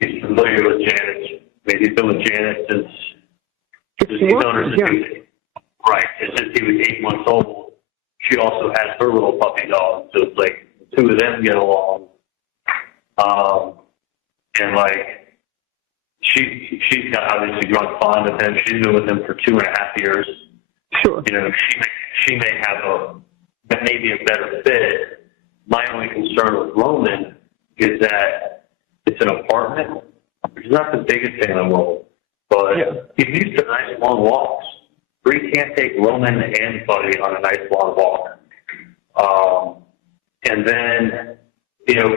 He's familiar with Janice. I mean, he's been with Janice since he was 8 months old. She also has her little puppy dog, so it's like the two of them get along. And like she's got obviously grown fond of him. She's been with him for 2.5 years. Sure. She may have maybe a better fit. My only concern with Roman is that it's an apartment, which is not the biggest thing in the world, but he's used to nice long walks. Bree can't take Roman and Buddy on a nice long walk. And then,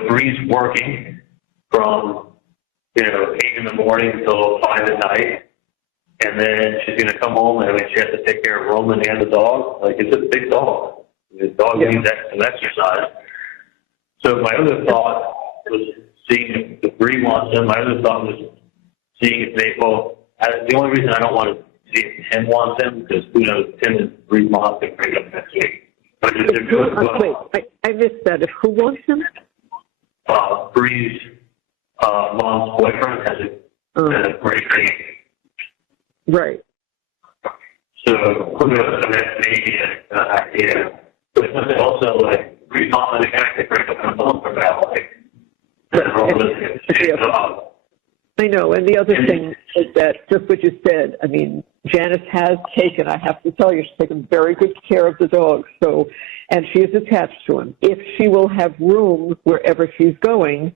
Bree's working from, 8 in the morning until 5 at night. And then she's going to come home and she has to take care of Roman and the dog. Like, it's a big dog. The dog needs some exercise. So my other thought was seeing if Bree wants him. My other thought was seeing if the only reason I don't want to see if Tim wants him, because who knows, Tim and Bree's mom can break up next week. But if they're good, wait, I missed that. If who wants him? Bree's mom's boyfriend has a great name. Right. So who knows, that's maybe an idea. But also, like, Bree's mom and the guy can break up in a month or that, like, I know, and the other thing is that, just what you said, I mean, Janice has taken, I have to tell you, she's taken very good care of the dog, and she is attached to him. If she will have room wherever she's going,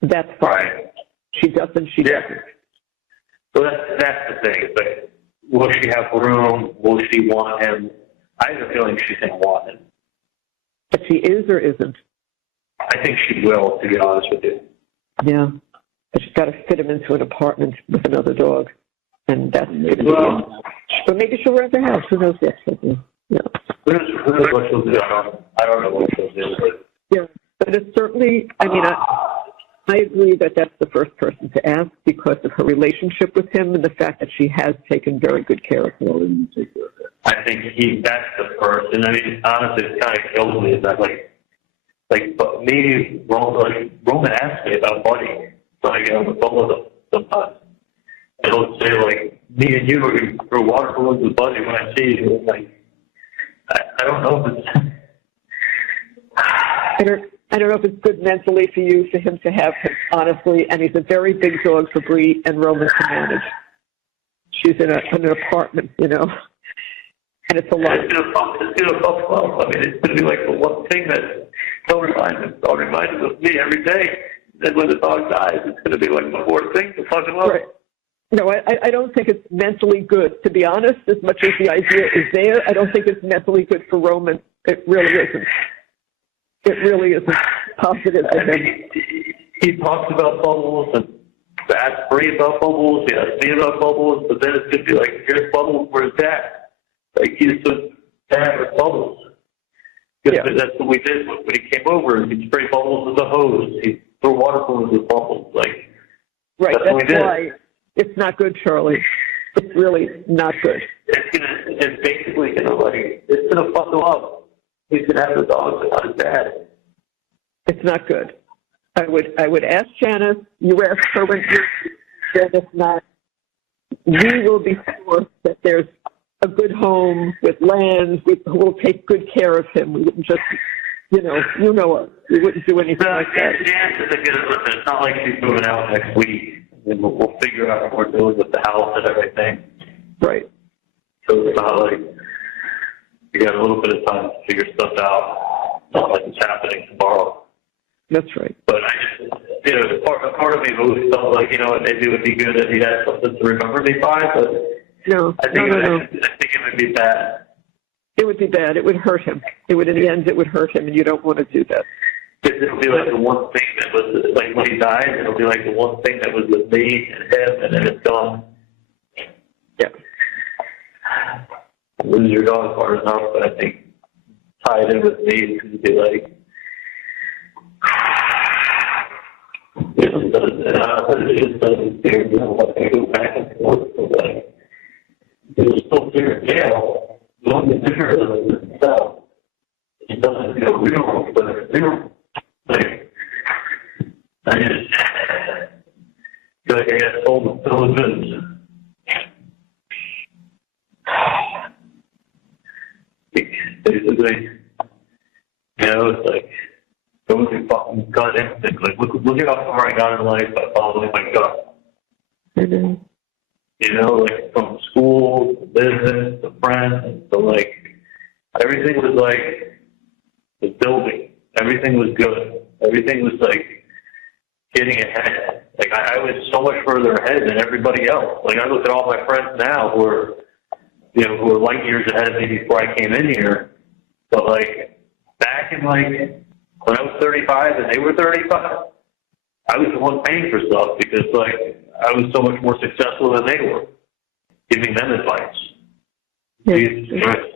that's fine. Right. She doesn't. Well, that's the thing, but will she have room? Will she want him? I have a feeling she's going to want him. But she is or isn't? I think she will, to be honest with you. Yeah. But she's got to fit him into an apartment with another dog, and that's going to be it. But maybe she'll rent the house. Who knows what she'll do? Yeah. Who knows what she'll do? I don't know what she'll do. Yeah, but it's certainly, I mean, I agree that that's the first person to ask because of her relationship with him and the fact that she has taken very good care of him. I think that's the first. And I mean, honestly, it kind of kills me. Is that but maybe Roman asked me about Buddy. So I get on the phone with him sometimes. I don't say, like, me and you are going to throw water balloons with Buddy when I see you. Like, I don't know if it's... I don't know if it's good mentally for him to have him, honestly, and he's a very big dog for Bree and Roman to manage. She's in an apartment, you know, and it's a lot. It's going to fuck up. I mean, it's going to be like the one thing that they'll remind of me every day. Then when the dog dies, it's going to be like the fourth thing to fuck him up. Right. No, I don't think it's mentally good. To be honest, as much as the idea is there, I don't think it's mentally good for Roman. It really isn't. It really isn't positive for him. He talks about Bubbles and asks Bree about Bubbles. He asks me about Bubbles, but then it's going to be like, here's Bubbles for his dad. Like, he's the dad with Bubbles. Yeah. That's what we did when he came over. He'd spray Bubbles with a hose. He'd throw water balloons with Bubbles. Like, right, that's why it's not good, Charlie. It's really not good. It's basically it's gonna fuck him up. He's gonna have the dog without his dad. It's not good. I would ask Janice. You ask her when Janice not. We will be sure that there's a good home with land. We'll take good care of him. We wouldn't just, you know us. We wouldn't do anything like that. Janice isn't gonna listen. It's not like she's moving out next week. And we'll figure out what we're doing with the house and everything. Right. So it's not like you got a little bit of time to figure stuff out. It's not like it's happening tomorrow. That's right. But I just, part of me always felt like, maybe it would be good if he had something to remember me by, but I think it would be bad. It would be bad. It would hurt him. In the end, it would hurt him, and you don't want to do that. It'll be like the one thing that was, like when he died, it'll be like the one thing that was with me and him, and then it's gone. Yeah. Lose your dog hard enough, but I think tied in with me could be like, it just doesn't fear, I go back and forth, like, it was still fear in jail. The only difference is himself. He doesn't feel real, but it's real. Like, I just feel like I got told to fill the goods. Basically, it's like, go with your fucking gut instinct. Like, look at how far I got in life by following my gut. Mm-hmm. Like, from school to business to friends to, like, everything was building. Everything was good. Everything was, like, getting ahead. Like, I was so much further ahead than everybody else. Like, I look at all my friends now who are light years ahead of me before I came in here. But, like, back in, like, when I was 35 and they were 35, I was the one paying for stuff because, like, I was so much more successful than they were, giving them advice. Yeah. Jesus Christ.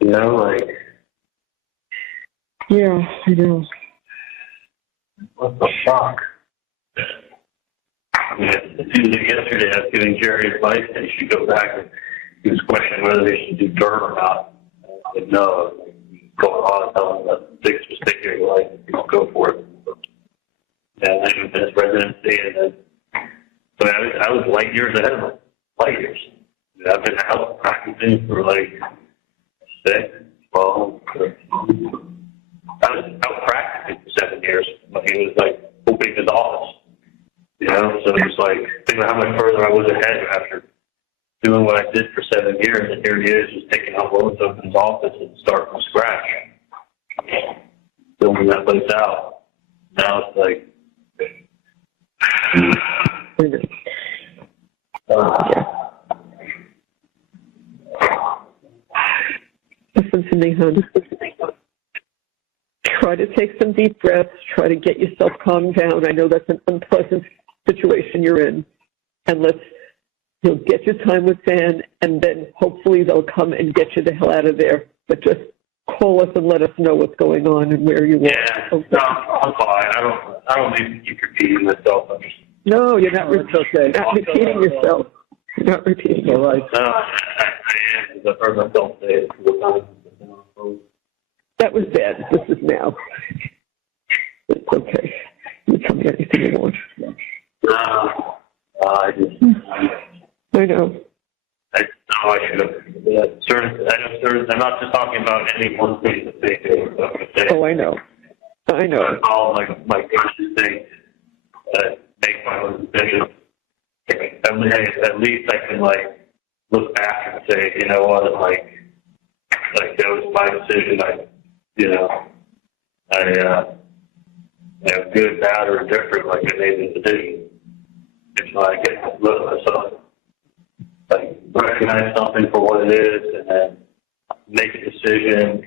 Like... Yeah, I know. What the fuck? I mean, it was yesterday I was giving Jerry advice that he should go back and he was questioning whether they should do dirt or not. I said, no. Go on, tell him that the biggest mistake of your life, go for it. And then he was in his residency, and then I was light years ahead of him. Light years. I've been out practicing for like 6, 12, 13. I was out practicing for 7 years when he was like opening his office. So it was like, think about how much further I was ahead after doing what I did for 7 years, and here he is just taking out loads of his office and starting from scratch, building that place out. Now it's like, Listen to me, hon. Try to take some deep breaths. Try to get yourself calmed down. I know that's an unpleasant situation you're in, and let's get your time with San, and then hopefully they'll come and get you the hell out of there. But just call us and let us know what's going on and where you are. Yeah, Okay. no, I'm fine. I don't need to keep repeating myself. I'm just, No, you're not, okay. not repeating yourself. You're not repeating All yourself. right. no, I am, because I've heard myself say it 4 times. That was bad. This is now. It's okay. You tell me anything you want. I just, I know. I should have. I'm not just talking about any one thing that they do. Oh, I know. I know. All my coaches think make my own decision. At least I can look back and say, you know what, that was my decision. Good, bad, or different. I made the decision. It's I get to look at myself, recognize something for what it is, and then make a decision,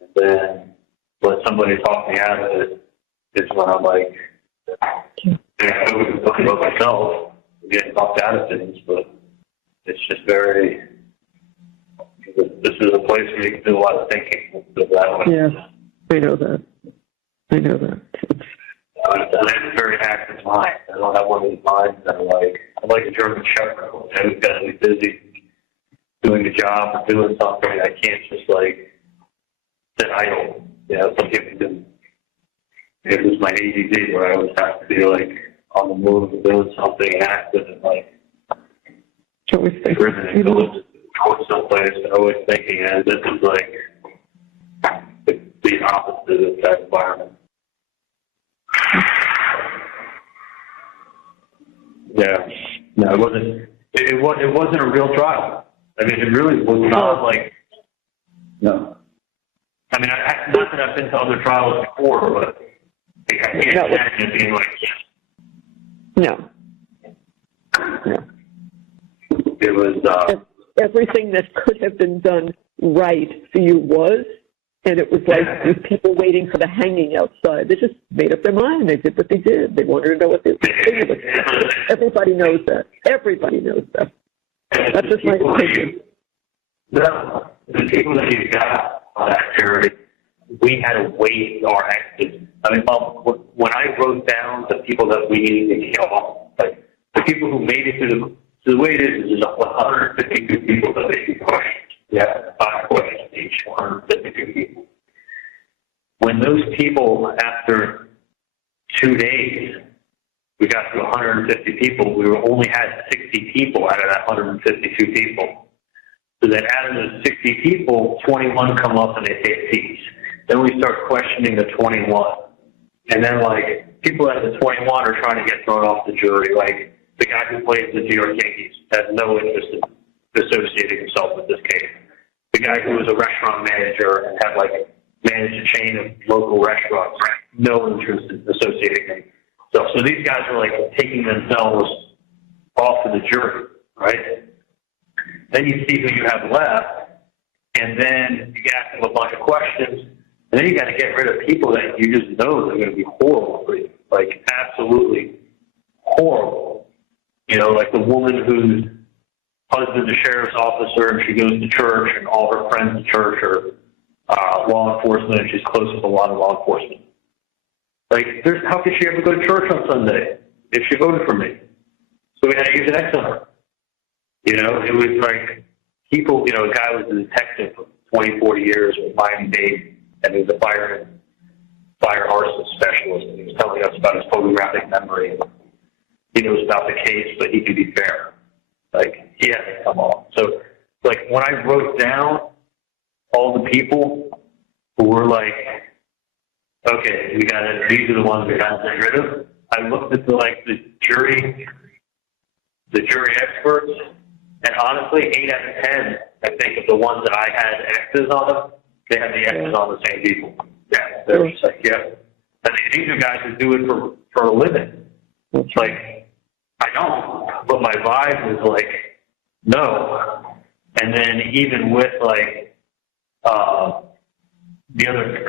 and then let somebody talk me out of it. It's when I'm talking about myself, getting talked out of things, but it's just very. This is a place where you can do a lot of thinking. Yeah, I know that. I know that. I have a very active mind. I don't have one of these minds that I like a German Shepherd. I've got to be busy doing a job or doing something. I can't just sit idle. Some people do. It was my ADD where I always have to be on the move and doing something active and Always think. driven going someplace and always thinking. And this is the opposite of that environment. Yeah, no, it wasn't. It wasn't a real trial. I mean, it really was not No. I mean, not that I've been to other trials before, but I can't imagine it being No. It was. Everything that could have been done right for you was, and it was these people waiting for the hanging outside. They just made up their mind. They did what they did. They wanted to know what they did. Everybody knows that. Everybody knows that. That's just my opinion. No, the people that you got on that jury, we had to wait our exits. I mean, when I wrote down the people that we needed to kill, the people who made it through the way it is there's 152 people that they questioned. Yeah, 5 questions each, 152 people. When those people, after 2 days, we got to 150 people, we only had 60 people out of that 152 people. So then out of those 60 people, 21 come up and they take seats. Then we start questioning the 21. And then, people at the 21 are trying to get thrown off the jury. The guy who plays the New York Yankees has no interest in associating himself with this case. The guy who was a restaurant manager and had managed a chain of local restaurants, no interest in associating himself. So these guys are taking themselves off of the jury, right? Then you see who you have left, and then you ask them a bunch of questions, and then you got to get rid of people that you just know they're going to be horrible for you, absolutely horrible. The woman whose husband's a sheriff's officer and she goes to church and all her friends in church are law enforcement and she's close with a lot of law enforcement. How could she ever go to church on Sunday if she voted for me? So we had to use an X on her. It was people, a guy was a detective for 20, 40 years with Miami-Dade and he was a fire arson specialist and he was telling us about his photographic memory. He knows about the case, but he could be fair. He hasn't come on. So, when I wrote down all the people who were okay, these are the ones we got to get rid of. I looked at the jury experts, and honestly, 8 out of 10, I think, of the ones that I had X's on them, they had the X's on the same people. Yeah, they're just And these are guys who do it for a living. It's I don't, but my vibe was no. And then even with the other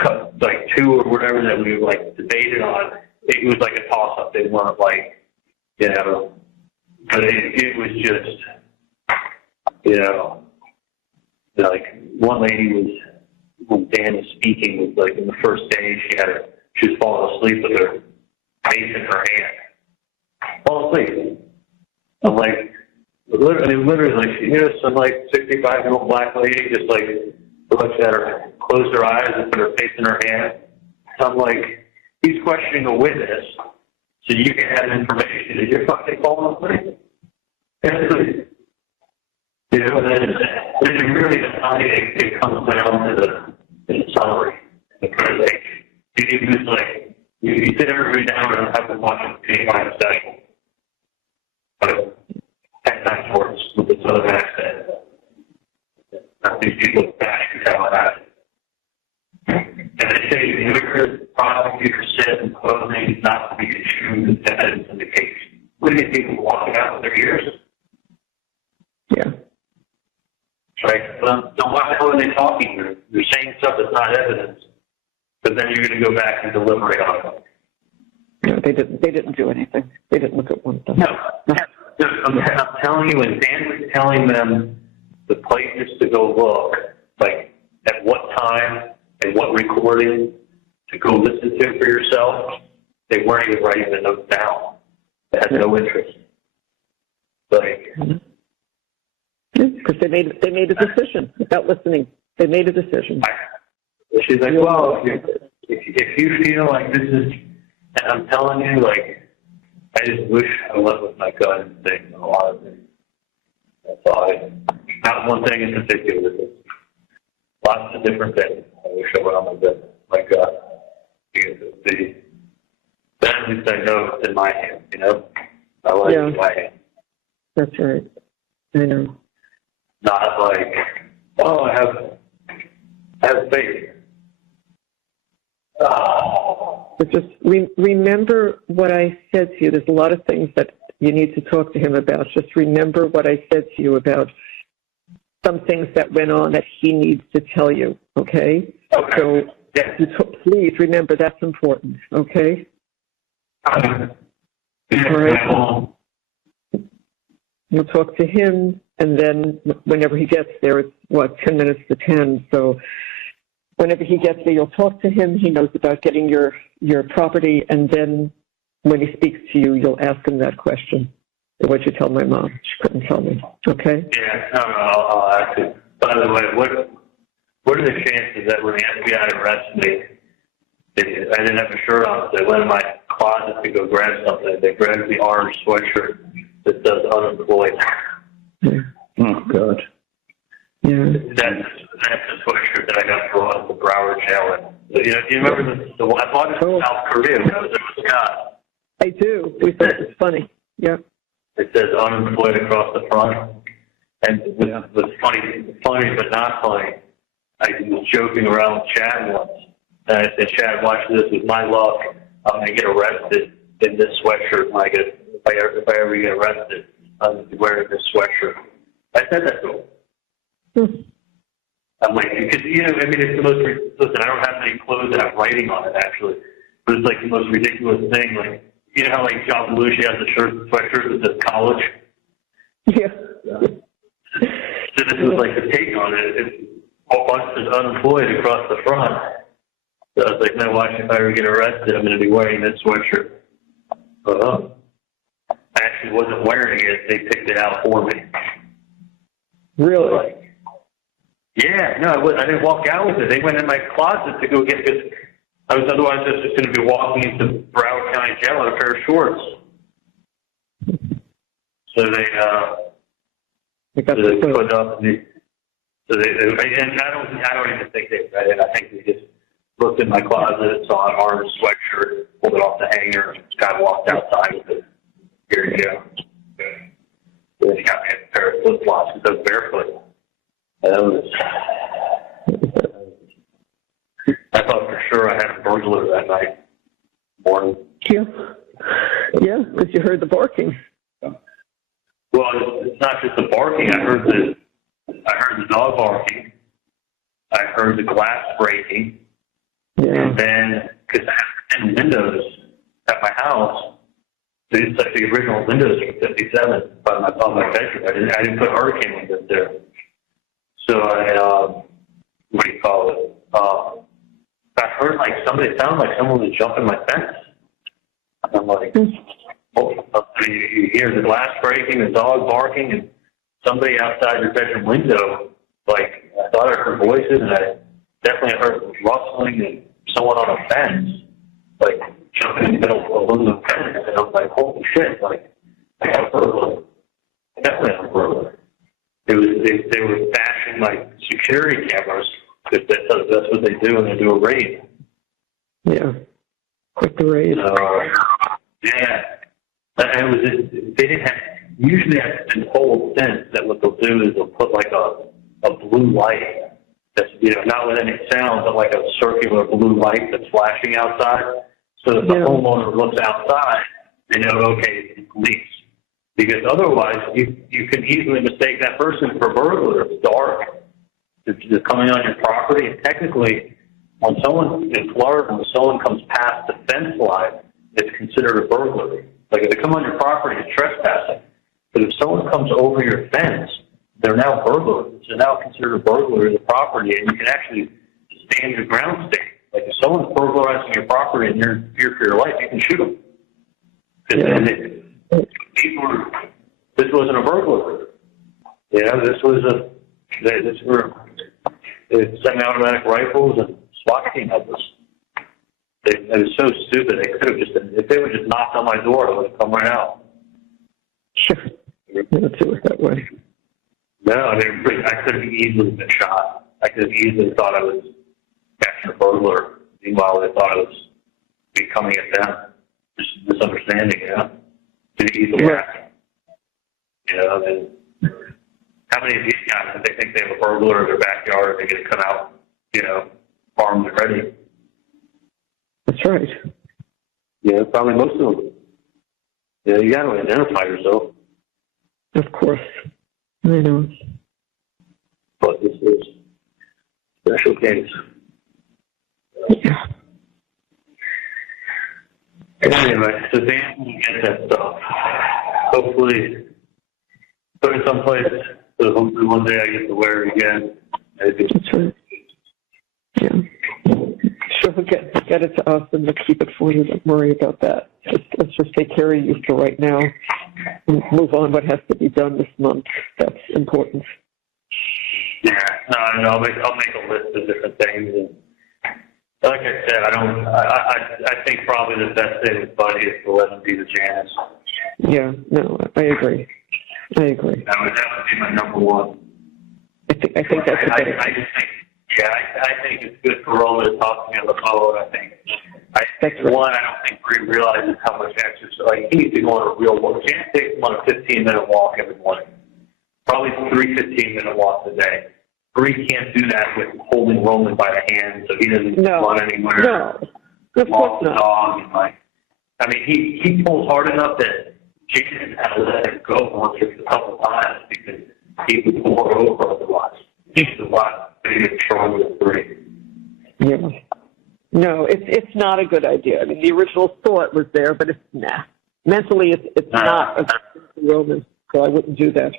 2 or whatever that we debated on, it was a toss up. They weren't you know. But it was just, you know, like one lady was, when Dan was speaking, was like in the first day she was falling asleep with her face in her hand. Fall asleep. I'm like, literally, like, you know, some like 65-year-old black lady just like looks at her, closed her eyes and put her face in her hand. So I'm like, he's questioning a witness, so you can have information that you're fucking falling asleep. You know, and then it really it comes down to the summary. Because like, you just like, you sit everybody down and have to watch a kind of session. But that's not worse with this other accent. Not these people bash you tell that. And they say the prosecutor said in closing not to be construed as evidence in the case. What do you think people walking out with their ears? Yeah. Right? So why are they talking? They're saying stuff that's not evidence, but then you're going to go back and deliberate on it. No, they didn't. They didn't do anything. They didn't look at one thing. No. I'm telling you, when Dan was telling them the places to go look, like at what time and what recording to go listen to for yourself, they weren't even writing the notes down. They had no interest. Like, because they made a decision without listening. They made a decision. She's like, well, if you feel like this is, and I'm telling you, like, I just wish I went with my gut instinct on a lot of things. That's all. Not one thing in particular. Lots of different things. I wish I went on my gut. Because then at least I know it's in my hand, you know? I like it in my hand. That's right. I know. Not like, oh, I have faith. But just remember what I said to you. There's a lot of things that you need to talk to him about. Just remember what I said to you about some things that went on that he needs to tell you, okay? Okay. So yeah. Please remember that's important, okay? All right. We'll talk to him, and then whenever he gets there, it's, 10 minutes to 10. So whenever he gets there, you'll talk to him. He knows about getting your property, and then when he speaks to you, you'll ask him that question. What you tell my mom? She couldn't tell me. Okay? Yeah, no, I'll ask you. By the way, what are the chances that when the FBI arrests me, I didn't have a shirt on, so they went in my closet to go grab something. They grabbed the orange sweatshirt that says unemployed. Yeah. Oh, God. Yeah. That's the sweatshirt that I got thrown out of the Broward jail. You know, do you remember the one I bought it in South Korea when I was in Wisconsin? I do. We thought it was funny. Yeah. It says unemployed across the front. And what's funny but not funny, I was joking around with Chad once. And I said, Chad, watch this. With my luck, I'm going to get arrested in this sweatshirt when if I ever get arrested, I'm going to be wearing this sweatshirt. I said that to him. I'm like, because, you know, I mean, it's the most, listen, I don't have any clothes that have writing on it, actually. But it's like the most ridiculous thing. Like, you know how, like, John Belushi has the sweatshirt that says college? Yeah. So this was like the take on it. It's all bunch is unemployed across the front. So I was like, man, watch, if I ever get arrested, I'm going to be wearing this sweatshirt. I actually wasn't wearing it. They picked it out for me. Really? Yeah, no, I didn't walk out with it. They went in my closet to go get it. I was otherwise just going to be walking into Broward County Jail in a pair of shorts. So they put up. And I don't even think they read it. I think they just looked in my closet, saw an orange sweatshirt, pulled it off the hanger, and kind of walked outside with it. Here you go. Then he got me a pair of flip flops because I was barefoot. I thought for sure I had a burglar that night. Morning. Yeah. Yeah, because you heard the barking. Well, it's not just the barking. I heard the dog barking. I heard the glass breaking. Yeah. And then, because I have 10 windows at my house, it's like the original windows from '57 on my bedroom. I didn't put hurricane windows there. So what do you call it? I heard like it sounded like someone was jumping my fence. I'm like, oh, you hear the glass breaking, the dog barking, and somebody outside your bedroom window. Like, I thought I heard voices, and I definitely heard rustling and someone on a fence, like, jumping in the middle of a aluminum fence. And I was like, holy shit, like, I got a burglar. I definitely have a burglar. They were bashing, like, security cameras, because that's what they do when they do a raid. Yeah. Quite the raid. Yeah. And they didn't have, usually I've been told since that what they'll do is they'll put like a blue light that's, not with any sound, but like a circular blue light that's flashing outside, so that the homeowner looks outside and okay, it's police. Because otherwise, you can easily mistake that person for a burglar. It's dark. They're coming on your property, and technically, when someone in Florida, when someone comes past the fence line, it's considered a burglary. Like if they come on your property, it's trespassing. But if someone comes over your fence, they're now burglars. They're now considered a burglary of the property, and you can actually stand your ground state. Like if someone's burglarizing your property and you're in fear for your life, you can shoot them. This wasn't a burglary. This were semi-automatic rifles and SWAT team helpers. It was so stupid. They could have if they would just knocked on my door, I would have come right out. Sure. Let's do it that way. No, I could have easily been shot. I could have easily thought I was catching a burglar. Meanwhile, they thought I was coming at them. Just misunderstanding, Did easily happen. How many of these guys, if they think they have a burglar in their backyard, they're going to come out, armed and ready? That's right. Yeah, probably most of them. Yeah, you got to identify yourself. Of course. I know. But this is a special case. Yeah. Anyway, so Dan will get that stuff. Hopefully, put it someplace. So hopefully one day I get to wear it again. Maybe. That's right. Yeah. Sure, get it to us and we'll keep it for you. Don't worry about that. Let's just take care of you for right now and move on what has to be done this month. That's important. Yeah, no, I'll make a list of different things. And like I said, I think probably the best thing with Buddy is to let him be the Janice. Yeah, no, I agree. That would be my number one. I think that's a better. I think it's good for Roller to talk to me on the phone. I don't think Bree realizes how much exercise. Like, he needs to go on a real walk. Janice takes him on a 15-minute walk every morning. Probably 3 15-minute walks a day. Bree can't do that with holding Roland by the hand, so he doesn't run anywhere. No, of course not. Dog and he pulls hard enough that Jason had to let him go once or a couple times because he would pull her over otherwise. He's a lot bigger and stronger than Bree. Yeah. No, it's not a good idea. I mean, the original thought was there, but mentally it's not a good Roman, so I wouldn't do that.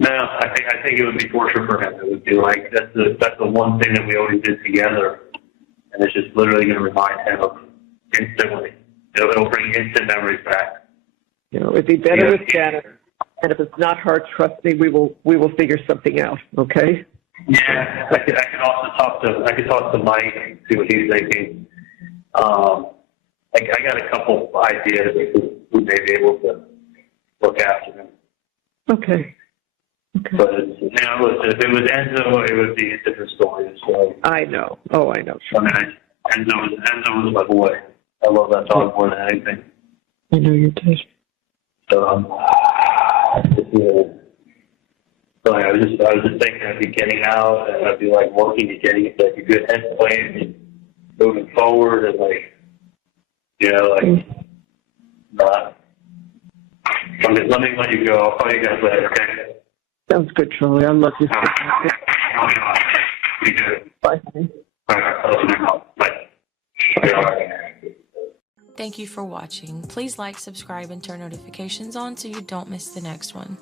No, I think it would be torture for him. It would be like that's the one thing that we always did together, and it's just literally going to remind him of instantly. It'll bring instant memories back. It'd be better with Janet, and if it's not her, trust me, we will figure something out. Okay? Yeah, I could also talk to Mike and see what he's thinking. I got a couple ideas who may be able to look after him. Okay. But if it was Enzo, it would be a different story. So I know. Oh, I know. Sure. Enzo was my boy. I love that dog more than anything. I know you did. So I was just thinking I'd be getting out and I'd be like working to getting like a good head plan and moving forward and let me let you go. I'll call you guys later, okay? Sounds good, Charlie. I love you. You do. Bye. Bye. Bye. Thank you for watching. Please like, subscribe, and turn notifications on so you don't miss the next one.